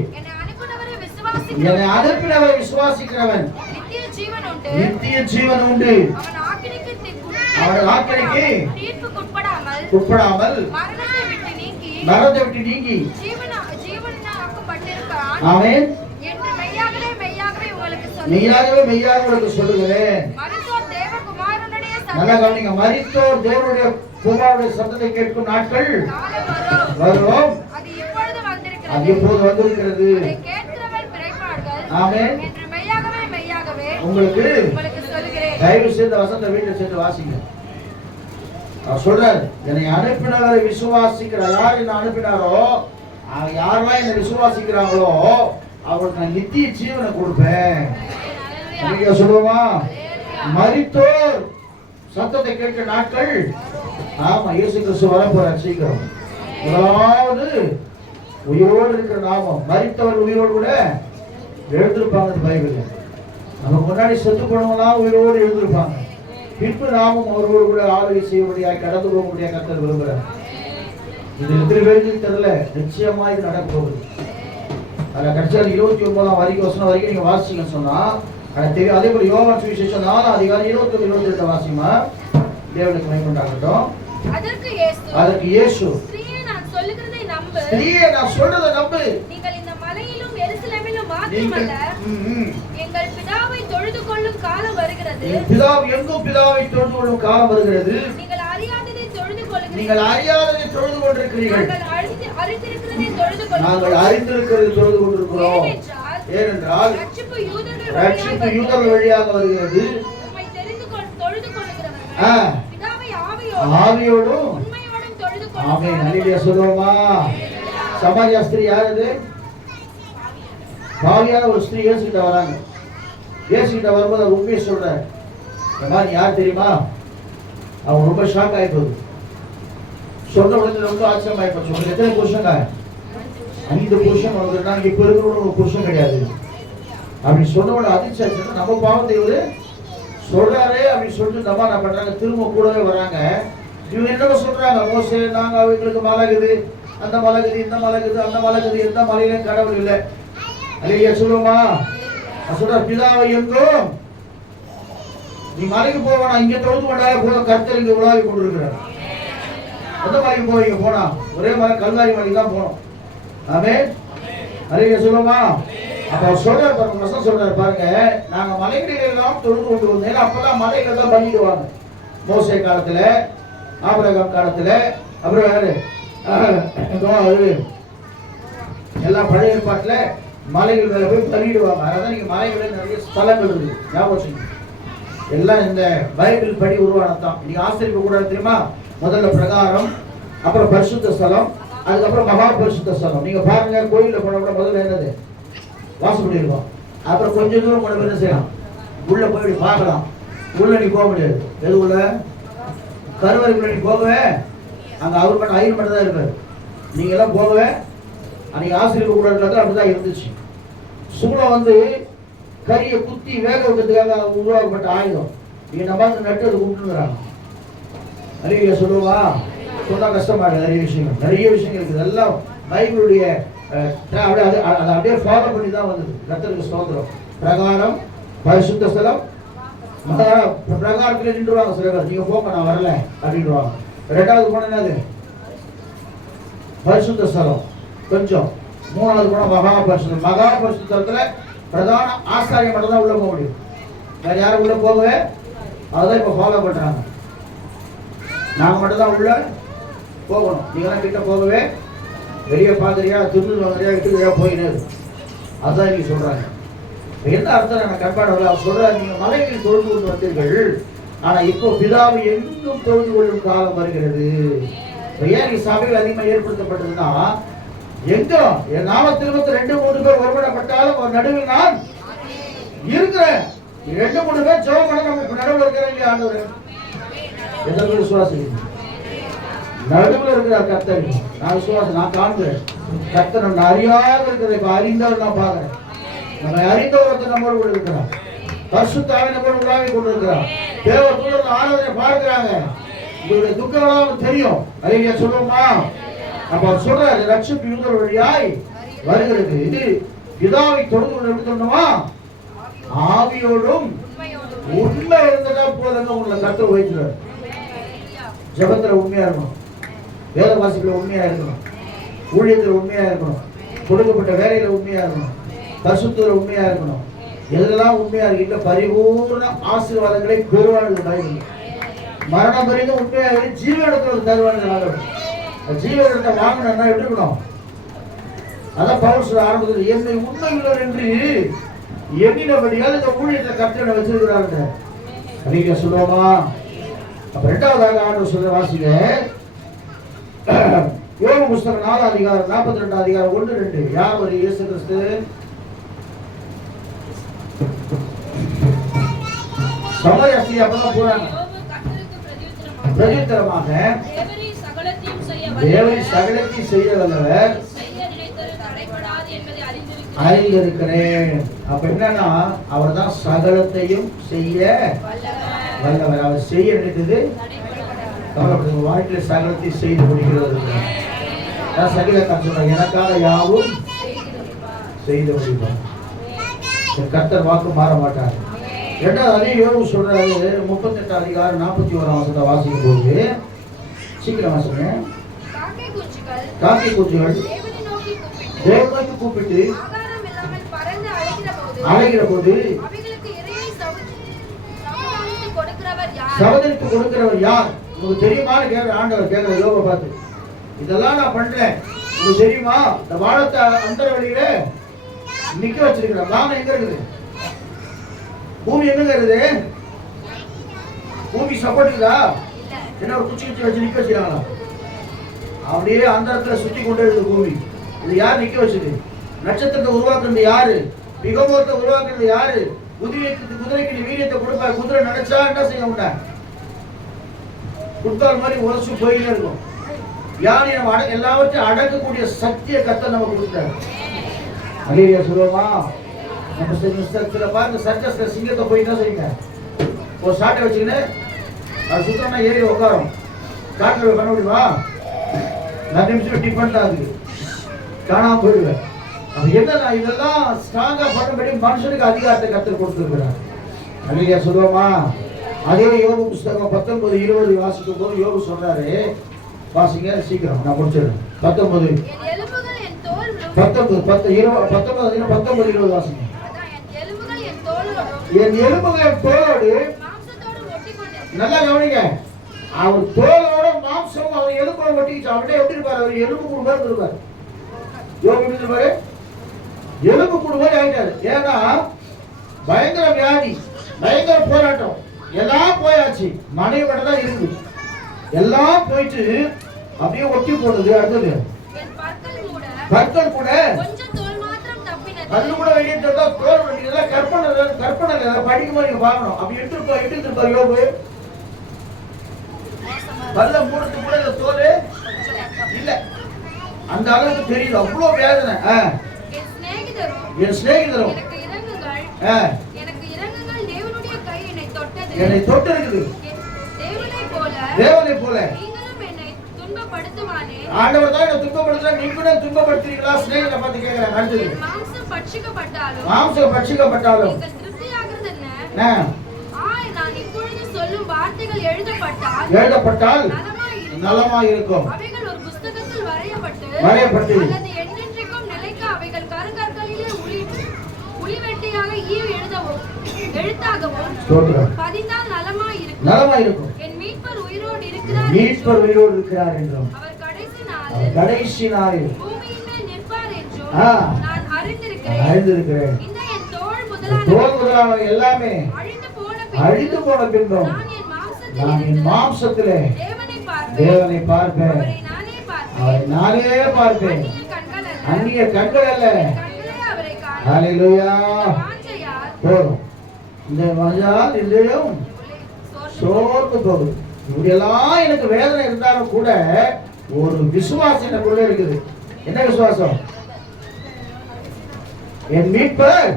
என்னை அனுப்பினவரை விசுவாசிக்கிறவன் நித்திய ஜீவன் உண்டு. அவன் ஆக்கினைக்கு உட்படாமல் மரணத்தை விட்டு நீங்கி ஆமென் மெய்யாகவே மெய்யாக உங்களுக்கு சொல்லுகிறேன். நல்லா கவனிங்க. மரித்தோர் தேவனுடைய குமாரனுடைய சத்தத்தை கேட்கும் நாட்கள் வரும். அது இப்போது வந்திருக்கிறது. ஆமென். உங்களுக்கு தயவு செய்து வசனத்தை வீட்டில் சேர்த்து வாசிங்க. அவர் சொல்றாரு, என்னை அனுப்பினவரை விசுவாசிக்கிற யார் என்ன அனுப்பினாரோ யாரெல்லாம் என்னை விசுவாசிக்கிறாங்களோ அவங்களுக்கு நான் நித்திய ஜீவனை கொடுப்பேன். சொல்லுவோமா? மரித்தோர் சத்தத்தை கேட்க நாட்கள், ஆமா, இயேசு கிறிஸ்து வரப்போறார் சீக்கிரம். முதலாவது உயிரோடு இருக்கிற நாமம், மரித்தவர் உயிரோடு கூட எழுந்திருப்பாங்க. பைபிள் நமக்கு முன்னாடி செத்து போனவங்களாம் உயிரோடு எழுந்திருப்பாங்க. பின்பு நாமும் அவரோடு கூட ஆளுகை செய்யக்கூடிய கடந்து போகக்கூடிய கர்த்தர் விரும்புகிறார். இது எத்தனை பேருக்கு தெரியல, நிச்சயமா இது நடக்க போகுது. அதில் கடைசியில் 29ஆம் வசனம் வரைக்கும் நீங்க வாசிச்சீங்கன்னு சொன்னா தெரியும். அதே போல யோவான் சுவிசேஷம் 4ஆம் அதிகாரம் 21-22 வாசிமா. தேவனுக்கு மகிமை உண்டாகட்டும். அதற்கு இயேசு, ஸ்திரீயே நான் சொல்றதை நம்பு. நீங்கள் இந்த மலையிலும் எருசலேமிலும் மாத்திரமல்ல, எங்கள் பிதாவை தொழுது கொள்ளும் காலம் வருகிறது. எங்கும் பிதாவை தொழுது கொள்ளும் காலம் வருகிறது. நீங்கள் அறியாததை தொழுது கொண்டிருக்கிறீர்கள். நாங்கள் அறிந்திருக்கிறதை தொழுது கொண்டிருக்கிறோம். ஏனென்றால் ரட்சிப்பு யூதர்கள் வழியாக வருகிறது. ஆவியோடும் ஆமென். அல்லேலூயா சொல்லுவோமா? சமாரியா ஸ்திரீ யார்? அது பாவியான ஒரு ஸ்திரீ இயேசு கிட்ட வராங்க. இயேசு கிட்ட வரும்போது அவர் உண்மையை சொல்றாரு. இந்த மாதிரி யார் தெரியுமா? அவங்க ரொம்ப ஷாக் ஆயிப்போகுது. சொன்ன உடனே ரொம்ப ஆச்சரியம் ஆயிப்போச்சு. உங்களுக்கு எத்தனை புருஷங்க? 5 புருஷன் வந்துருக்காங்க. இப்ப இருக்கிறவங்க ஒரு புருஷன் கிடையாது அப்படி சொன்ன உடனே அதிர்ச்சி ஆச்சு. நம்ம பாவத்தை இவரு சொல்றாரே அப்படின்னு சொல்லிட்டு நம்ம என்ன பண்றாங்க, திரும்ப கூடவே வராங்க. இவங்க என்ன சொல்றாங்க, மோசே நாங்க அவங்களுக்கு மலைகுது, அந்த மலைகுது, இந்த மலைகுது, அந்த மலைகுது, எந்த மலையிலும் கடவுள் இல்லை. அல்லேலூயா சொல்லுவோமா? சொல்ற பிதாவை எங்கும் நீ மலைக்கு போவானா, இங்க தொழுது கொண்டாய போல கர்த்தர் இங்க உலாவி கொண்டிருக்கிறார். எந்த மலைக்கு போவீங்க? போனா ஒரே மலை, கல்வாரி மலைக்கு தான் போனோம். ஆமென். அல்லேலூயா சொல்லுவோமா? அப்ப சொல்றாரு பாருங்க, சொல்றாரு பாருங்க, நாங்க மலைகளில் எல்லாம் தொழுது கொண்டு வந்தோம். அப்பெல்லாம் மலையில தான் பண்ணிடுவாங்க. மோசே காலத்துல, ஆபிரகாம் காலத்துல, அப்புறம் வேறு எல்லாம் பழைய ஏற்பாட்டுல மலைகள் மேல போய் பண்ணிடுவாங்க. அதான் நீங்க மலைகளில் நிறைய ஸ்தலங்கள் இருக்கு. ஞாபகம் எல்லாம் இந்த பைபிள் படி உருவானதான். நீங்க ஆசிரியப்ப கூட தெரியுமா? முதல்ல பிரகாரம், அப்புறம் பரிசுத்த ஸ்தலம், அதுக்கப்புறம் மகா பரிசுத்த ஸ்தலம். நீங்க பாருங்க, கோயில்ல போன கூட முதல்ல என்னது வாசப்படி இருக்கும். அப்புறம் கொஞ்சம் தூரம் கொண்டு போய் என்ன செய்யலாம், உள்ள போய் பார்க்கலாம். உள்ள நீ போக முடியாது. எது உள்ள? கருவறைக்குள்ள நீ போகவே, அங்க அவர் மட்டும் ஐயர் மட்டும் தான் இருப்பாரு. நீங்க எல்லாம் போகவே. அன்னைக்கு ஆசிரியர் கூட அப்படிதான் இருந்துச்சு. சூளம் வந்து கரியை குத்தி வேக வைக்கிறதுக்காக உருவாக்கப்பட்ட ஆயுதம். நீங்க நம்ம நட்டு அது கும்பிட்டுங்கிறாங்க. நிறைய சொல்லுவா சொன்னா கஷ்டமா இருக்கு. நிறைய விஷயங்கள் இருக்குது. எல்லாம் பைபிளுடைய அதை அப்படியே ஃபாலோ பண்ணி தான் வந்தது. கர்த்தருக்கு ஸ்தோத்திரம். பிரகாரம், பரிசுத்த ஸ்தலம், பிரகாரத்துல நின்றுவாங்க சில பேர். நீங்க போங்க, நான் வரல அப்படின்வாங்க. ரெண்டாவது போன என்னது? பரிசுத்த ஸ்தலம் கொஞ்சம். மூணாவது போன மகா பரிசுத்தம். மகா பரிசுத்தத்துல பிரதான ஆசாரியம் மட்டும் தான் உள்ள போக முடியும். வேற யாரும் உள்ள போகவே. அதான் இப்ப ஃபாலோ பண்றாங்க. நாங்க மட்டும் தான் உள்ள போகணும். நீங்க கிட்ட போகவே. வெளியே பாக்குறியா, துண்டு வாங்குறியா, இட்டுக்கிறியா, போயினே. அதுதான் நீங்க சொல்றாங்க. என்ன அர்த்தம்? நான் கண்பாடல அவர் சொல்றாரு, நீங்க மலைகளில் தொழுது கொண்டு வந்தீர்கள், ஆனா இப்போ பிதாவை எங்கும் தொழுது கொள்ளும் காலம் வருகிறது. ஏன் நீ சபைகள் அதிகமா ஏற்படுத்தப்பட்டதுன்னா, எங்க என் நாமத்திற்கு 2-3 பேர் ஒருவனப்பட்டாலும் ஒரு நடுவில் நான் இருக்கிறேன். 2-3 பேர் ஜெபம் பண்ண நம்ம நடுவில் இருக்கிறேன். ஆண்டவர் எதற்கு விசுவாசிக்கிறீங்க? நடுவில் இருக்கிற கர்த்தர் நான் விசுவாசம், நான் காண்கிறேன். கர்த்தர் நம்ம அறியாத இருக்கிறத இப்ப அறிந்தவர் நான் பாக்குறேன். நம்ம அறிந்தவரத்தை நம்மோடு கூட இருக்கிறார். பரிசுத்த ஆவியை நம்மோடு உலாவி கொண்டிருக்கிறார். தேவ தூதர்கள் ஆராதனை பார்க்கிறாங்க. உங்களுடைய துக்கம் தெரியும். அல்லேலூயா சொல்லுவோமா? அப்ப சொல்றாரு, ரட்சிப்பு யூதர் வழியாய் வருகிறது. இது பிதாவை தொழுது கொண்டு எப்படி சொன்னோமா? ஆவியோடும் உண்மை இருந்ததா போதுங்க. உங்களை கர்த்தர் வைக்கிறார். ஜெபத்துல உண்மையா இருக்கணும், வேத வாசிப்புல உண்மையா இருக்கணும், ஊழியத்துல உண்மையா இருக்கணும், கொடுக்கப்பட்ட வேலையில உண்மையா இருக்கணும், பரிசுத்தத்துல உண்மையா இருக்கணும். எதெல்லாம் உண்மையா இருக்கின்ற பரிபூர்ண ஆசீர்வாதங்களை பெறுவார்கள். பைபிள் மரணம் வரைக்கும் உண்மையா இருக்கு. ஜீவனத்துல தருவாங்க. ஜீவனத்தை வாங்கணும்னா எப்படி இருக்கணும்? அதான் பவுல் சொல்ல ஆரம்பத்தில், என்னை உண்மையுள்ளவர் என்று எண்ணினபடியால் இந்த ஊழியத்தை கர்த்தர் வச்சிருக்கிறாங்க. நீங்க சொல்லுவோமா? அப்ப இரண்டாவதாக ஆண்டவர் சொல்ற வாசிங்க யோபு புஸ்தகம் 4 அதிகாரம் 42 அதிகாரம் 1-2. யார் ஒரு இயேசு கிறிஸ்து சமரிய ஸ்திரீ அப்பதான் போறாங்க. பிரதியுத்தரமாக தேவரீர் சகலத்தையும் செய்ய வல்லவர் அறிந்திருக்கிறேன். அப்ப என்னன்னா அவர் தான் சகலத்தையும் செய்ய வல்லவர். அவர் செய்ய நினைத்தது வாழ்க்கையில சகலத்தையும் செய்து முடிக்கிறது. சகீதக்காரன் சொல்றாங்க, எனக்காக யாவும் செய்து முடிப்பார். கர்த்தர் வாக்கு மாற மாட்டார். இரண்டாவது அதே யோபு சொல்றாரு 38 அதிகாரம் 41 வசனத்தை வாசிக்கும் போது, சீக்கிரம் வாசிங்க. காக்கை குஞ்சுகள் தேவனை கூப்பிட்டு அழைக்கிற போது சகோதரிக்கு கொடுக்கிறவர் யார்? உங்களுக்கு தெரியுமான்னு கேட்கிற ஆண்டவர் கேட்கிற யோபை பார்த்து, இதெல்லாம் நான் பண்றேன் உங்களுக்கு தெரியுமா? இந்த வானத்தை அந்தர வழியில நிக்க வச்சிருக்கிறேன். வானம் எங்க இருக்குது? பூமி எங்க இருக்குது? பூமி சப்போர்ட்டுதா? என்ன ஒரு குச்சி குச்சி வச்சு நிக்க வச்சுக்காங்களா? அப்படியே அந்த இடத்துல சுத்தி கொண்டே இருக்குது பூமி. இது யார் நிக்க வச்சது? நட்சத்திரத்தை உருவாக்குறது யாரு? மிகமோத்தை உருவாக்குறது யாரு? குதிரைக்கு நீ வீரியத்தை கொடுப்பார். குதிரை நினைச்சா என்ன செய்ய மாட்டார்? குடுத்தால் மாதிரி உரசு போயிட்டே இருக்கும். யானை நம்ம எல்லாவற்றையும் அடக்கக்கூடிய சக்தியை கர்த்தர் நமக்கு கொடுத்தார். அல்லேலூயா சொல்லுவோமா? நம்ம சில பாருங்க, சர்க்கஸ்ல சிங்கத்தை போய் என்ன செய்யுங்க, ஒரு சாட்டை வச்சுக்கின்னு அது சுத்தம்னா ஏறி உட்காரும். காட்டில் பண்ண முடியுமா? 2 நிமிஷம் டிஃபன் தான் அதுக்கு காணாம போயிடுவேன். அப்ப என்னன்னா இதெல்லாம் ஸ்ட்ராங்கா பண்ணும்படி மனுஷனுக்கு அதிகாரத்தை கர்த்தர் கொடுத்திருக்கிறார். அல்லேலூயா சொல்லுவோமா? அதே யோபு புஸ்தகம் 19-20 வாசிக்கும் போது யோபு சொல்றாரு, வாசிங்க சீக்கிரம், நான் முடிச்சிடுறேன். 19 வாசிங்க. என் எலும்புகள் தோலோடு, நல்லா கவனிங்க, அவர் தோலோட மாம்சம் அவர் எலும்பை ஒட்டிச்சு. அவனே எப்படி இருப்பார்? அவர் எலும்பு கூடு மாதிரி இருப்பார். யோபு எப்படி இருப்பாரு? எலும்பு கூடு மாதிரி ஆயிட்டாரு. ஏன்னா பயங்கர வியாதி, பயங்கர போராட்டம், எல்லாம் போயாச்சு. மனைவி மட்டும் தான் இருக்கு. எல்லாம் போயிட்டு அப்படியே ஒட்டி போடுது. அடுத்தது பற்கள் கூட அது கூட வெளியே தோல் கற்பனை படிக்கும்போது நீங்க பார்க்கணும். அப்படி இட்டு யோபு பல்ல மூடத்து கூட இந்த தோல் இல்ல, அந்த அளவுக்கு தெரியுது. அவ்வளவு வேதனை. என் சிநேகிதரும் என்னை தொட்டு இருக்குது. தேவனை போல ஆண்டவர் தான் என்ன துன்பப்படுத்துறாங்க. நீங்களும் துன்பப்படுத்துறீங்களா? சிநேகிதரை பார்த்து கேட்கிறேன். அடுத்தது மாம்சம் பட்சிக்கப்பட்டாலும் எழுதப்பட்டால் நலமாய் இருக்கும். வரையப்பட்டு நலமாய் இருக்கும். மீட்பர் உயிரோடு இருக்கிறார் என்றும் கடைசி நாளில் அறிந்திருக்கிறேன். தோல் முதலான எல்லாமே அழிந்து போன பின்பும் நான் என் மாம்சத்திலே தேவனை பார்ப்பேன். அவரை நானே பார்ப்பேன், அந்நிய கண்கள் அல்ல. ஹல்லேலூயா. போதும். இந்த மனதால் இல்லையும் சோர்ந்து போகுது. இப்படியெல்லாம் எனக்கு வேதனை இருந்தாலும் கூட ஒரு விசுவாசம் எனக்குள்ள இருக்குது. என்ன விசுவாசம்? என் மீட்பர்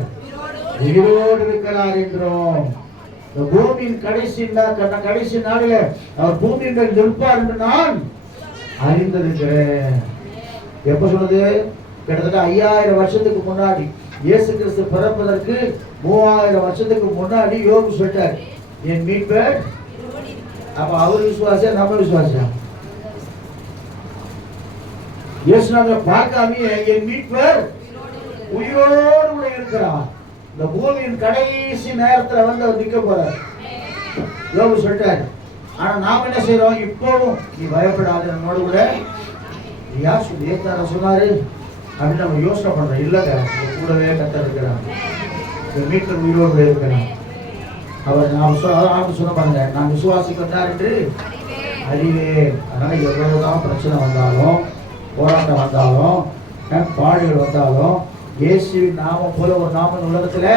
உயிரோடு இருக்கிறார் என்றும் இந்த பூமியின் கடைசி நாளில் அவர் பூமியின் மேல் நிற்பார் என்று நான் அறிந்திருக்கிறேன். எப்ப சொன்னது? கிட்டத்தட்ட 5000 வருஷத்துக்கு முன்னாடி, இயேசு கிறிஸ்து பிறப்பதற்கு 3000 வருஷத்துக்கு முன்னாடி யோபு சொல்லிட்டார், என் மீட்பர். அப்ப அவர் விசுவாசம், நம்ம விசுவாசம். இயேசுவை பார்க்காம என் மீட்பர் உயிரோடு கூட இருக்கிறார். இந்த பூமியின் கடைசி நேரத்துல வந்து அவர் நிக்க போறார். யோபு சொல்லிட்டாரு. ஆனா நாம என்ன செய்யறோம்? இப்பவும் நீ பயப்படாத, நம்மோடு கூட யார் சொல்லி ஏத்தார சொன்னாரு அப்படின்னு நம்ம யோசனை பண்றோம். இல்லங்க, கூடவே கர்த்தர் இருக்கிறார். மீட்பர் உயிரோடு இருக்கிறார். அவர் நாம் சொன்ன பாருங்க, நான் விசுவாசிக்கின்றார் என்று அறிவேன். அதனால எவ்வளவுதான் பிரச்சனை வந்தாலும், போராட்டம் வந்தாலும், பாடுகள் வந்தாலும், இயேசுவின் நாமம் போல ஒரு நாமம் உலகத்துல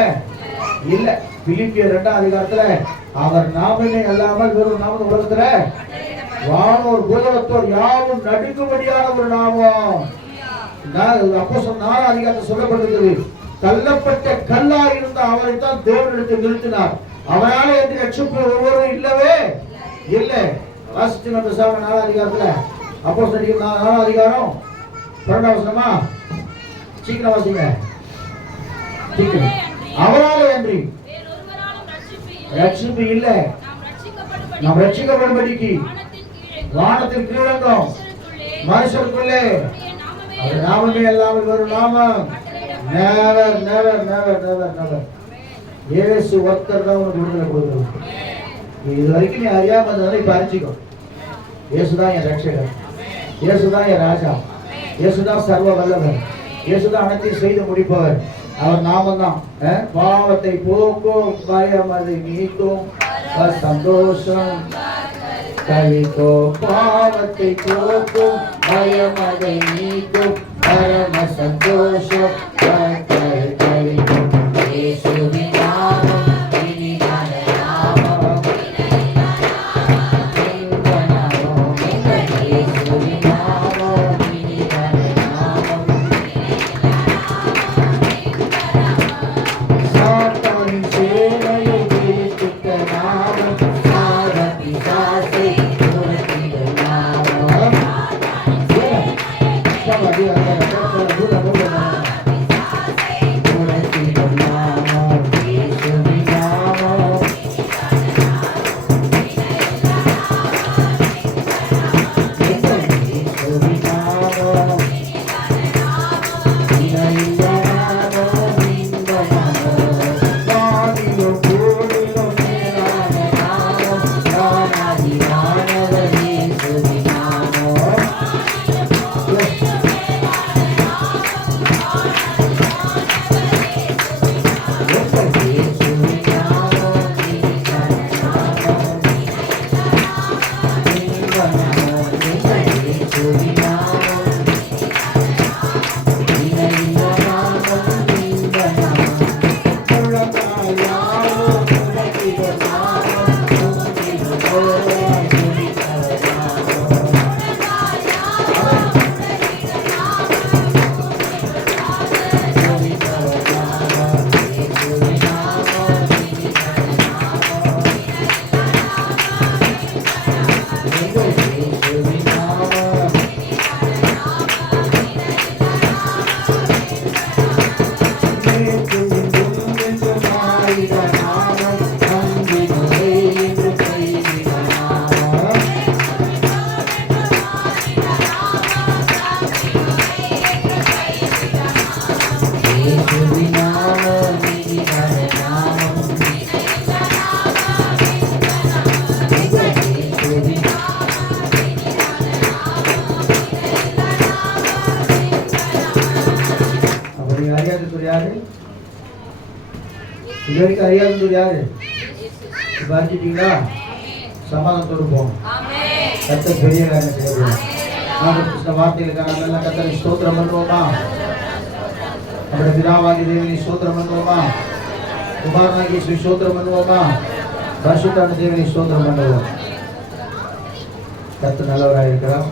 இல்ல. பிலிப்பியர் 2ஆம் அதிகாரத்துல அவர் நாமமே அல்லாமல் வேறு நாமம் உலகத்துல வானோர் பூதலத்தோர் யாவும் நடுங்கும்படியான ஒரு நாமம். அப்போஸ்தலர் 4ஆம் அதிகாரத்தில் சொல்லப்பட்டிருக்கிறது, தள்ளப்பட்ட கல்லா இருந்த அவரை தான் தேவனிடத்தில் நிறுத்தினார். அவரால் என்று ரட்சிப்பு ஒருவரும் இல்லவே இல்லை. வாசிச்சு நம்ம 4ஆம் அதிகாரத்துல அப்போஸ்தலர் 4ஆம் அதிகாரம் 12ஆம் வசனமா, சீக்கிரம் வாசிங்க. அவராலே அன்றி ரட்சிப்பு இல்லை. நாம் ரட்சிக்கப்படும்படிக்கு வானத்தின் கீழங்கும் மனுஷருக்குள்ளே அவர் நாமமே அல்லாமல் வேறு நாமம் never never never never never. இயேசு ஒருத்தர் தான் உனக்கு விடுதலை கொடுக்கிறது. இது வரைக்கும் நீ அறியாம இருந்ததை இப்ப அறிஞ்சிக்கோ. இயேசுதான் என் ரட்சகர், இயேசுதான் என் ராஜா, இயேசுதான் சர்வ வல்லவர், இயேசுதான் அனைத்தையும் செய்து முடிப்பவர். அவர் நாமம் தான் பாவத்தை போக்கும், பயம் அதை நீக்கும், சந்தோஷம் கழிக்கும். பாவத்தை போக்கும், பயம் அதை நீக்கும், பரம சந்தோஷம் கழிக்கும். இயேசுவின் நாமம் இனிதான நாமம், இயேசுவின் நாமம் இனிதான நாமம். சாத்தானின் சேனையை பிடித்த நாமம், சாத பிசாசை துரத்திட நாமம். இதுவரைக்கும் அறியாதது யாரு? இப்ப அறிஞ்சிட்டீங்களா? சமாதானத்தோடு போகும். கர்த்தர் பெரிய காரியம் செய்வார். கிருஷ்ண வார்த்தைகளுக்கான நல்ல கர்த்தரை ஸ்தோத்திரம் பண்ணுவோமா? நம்முடைய பிதாவாகிய தேவனை ஸ்தோத்திரம் பண்ணுவோமா? குமாரனாகிய ஸ்ரீ ஸ்தோத்திரம் பண்ணுவோமா? பரிசுத்தான தேவனை ஸ்தோத்திரம் பண்ணுவோம். கர்த்தர் நல்லவராக இருக்கிறார்.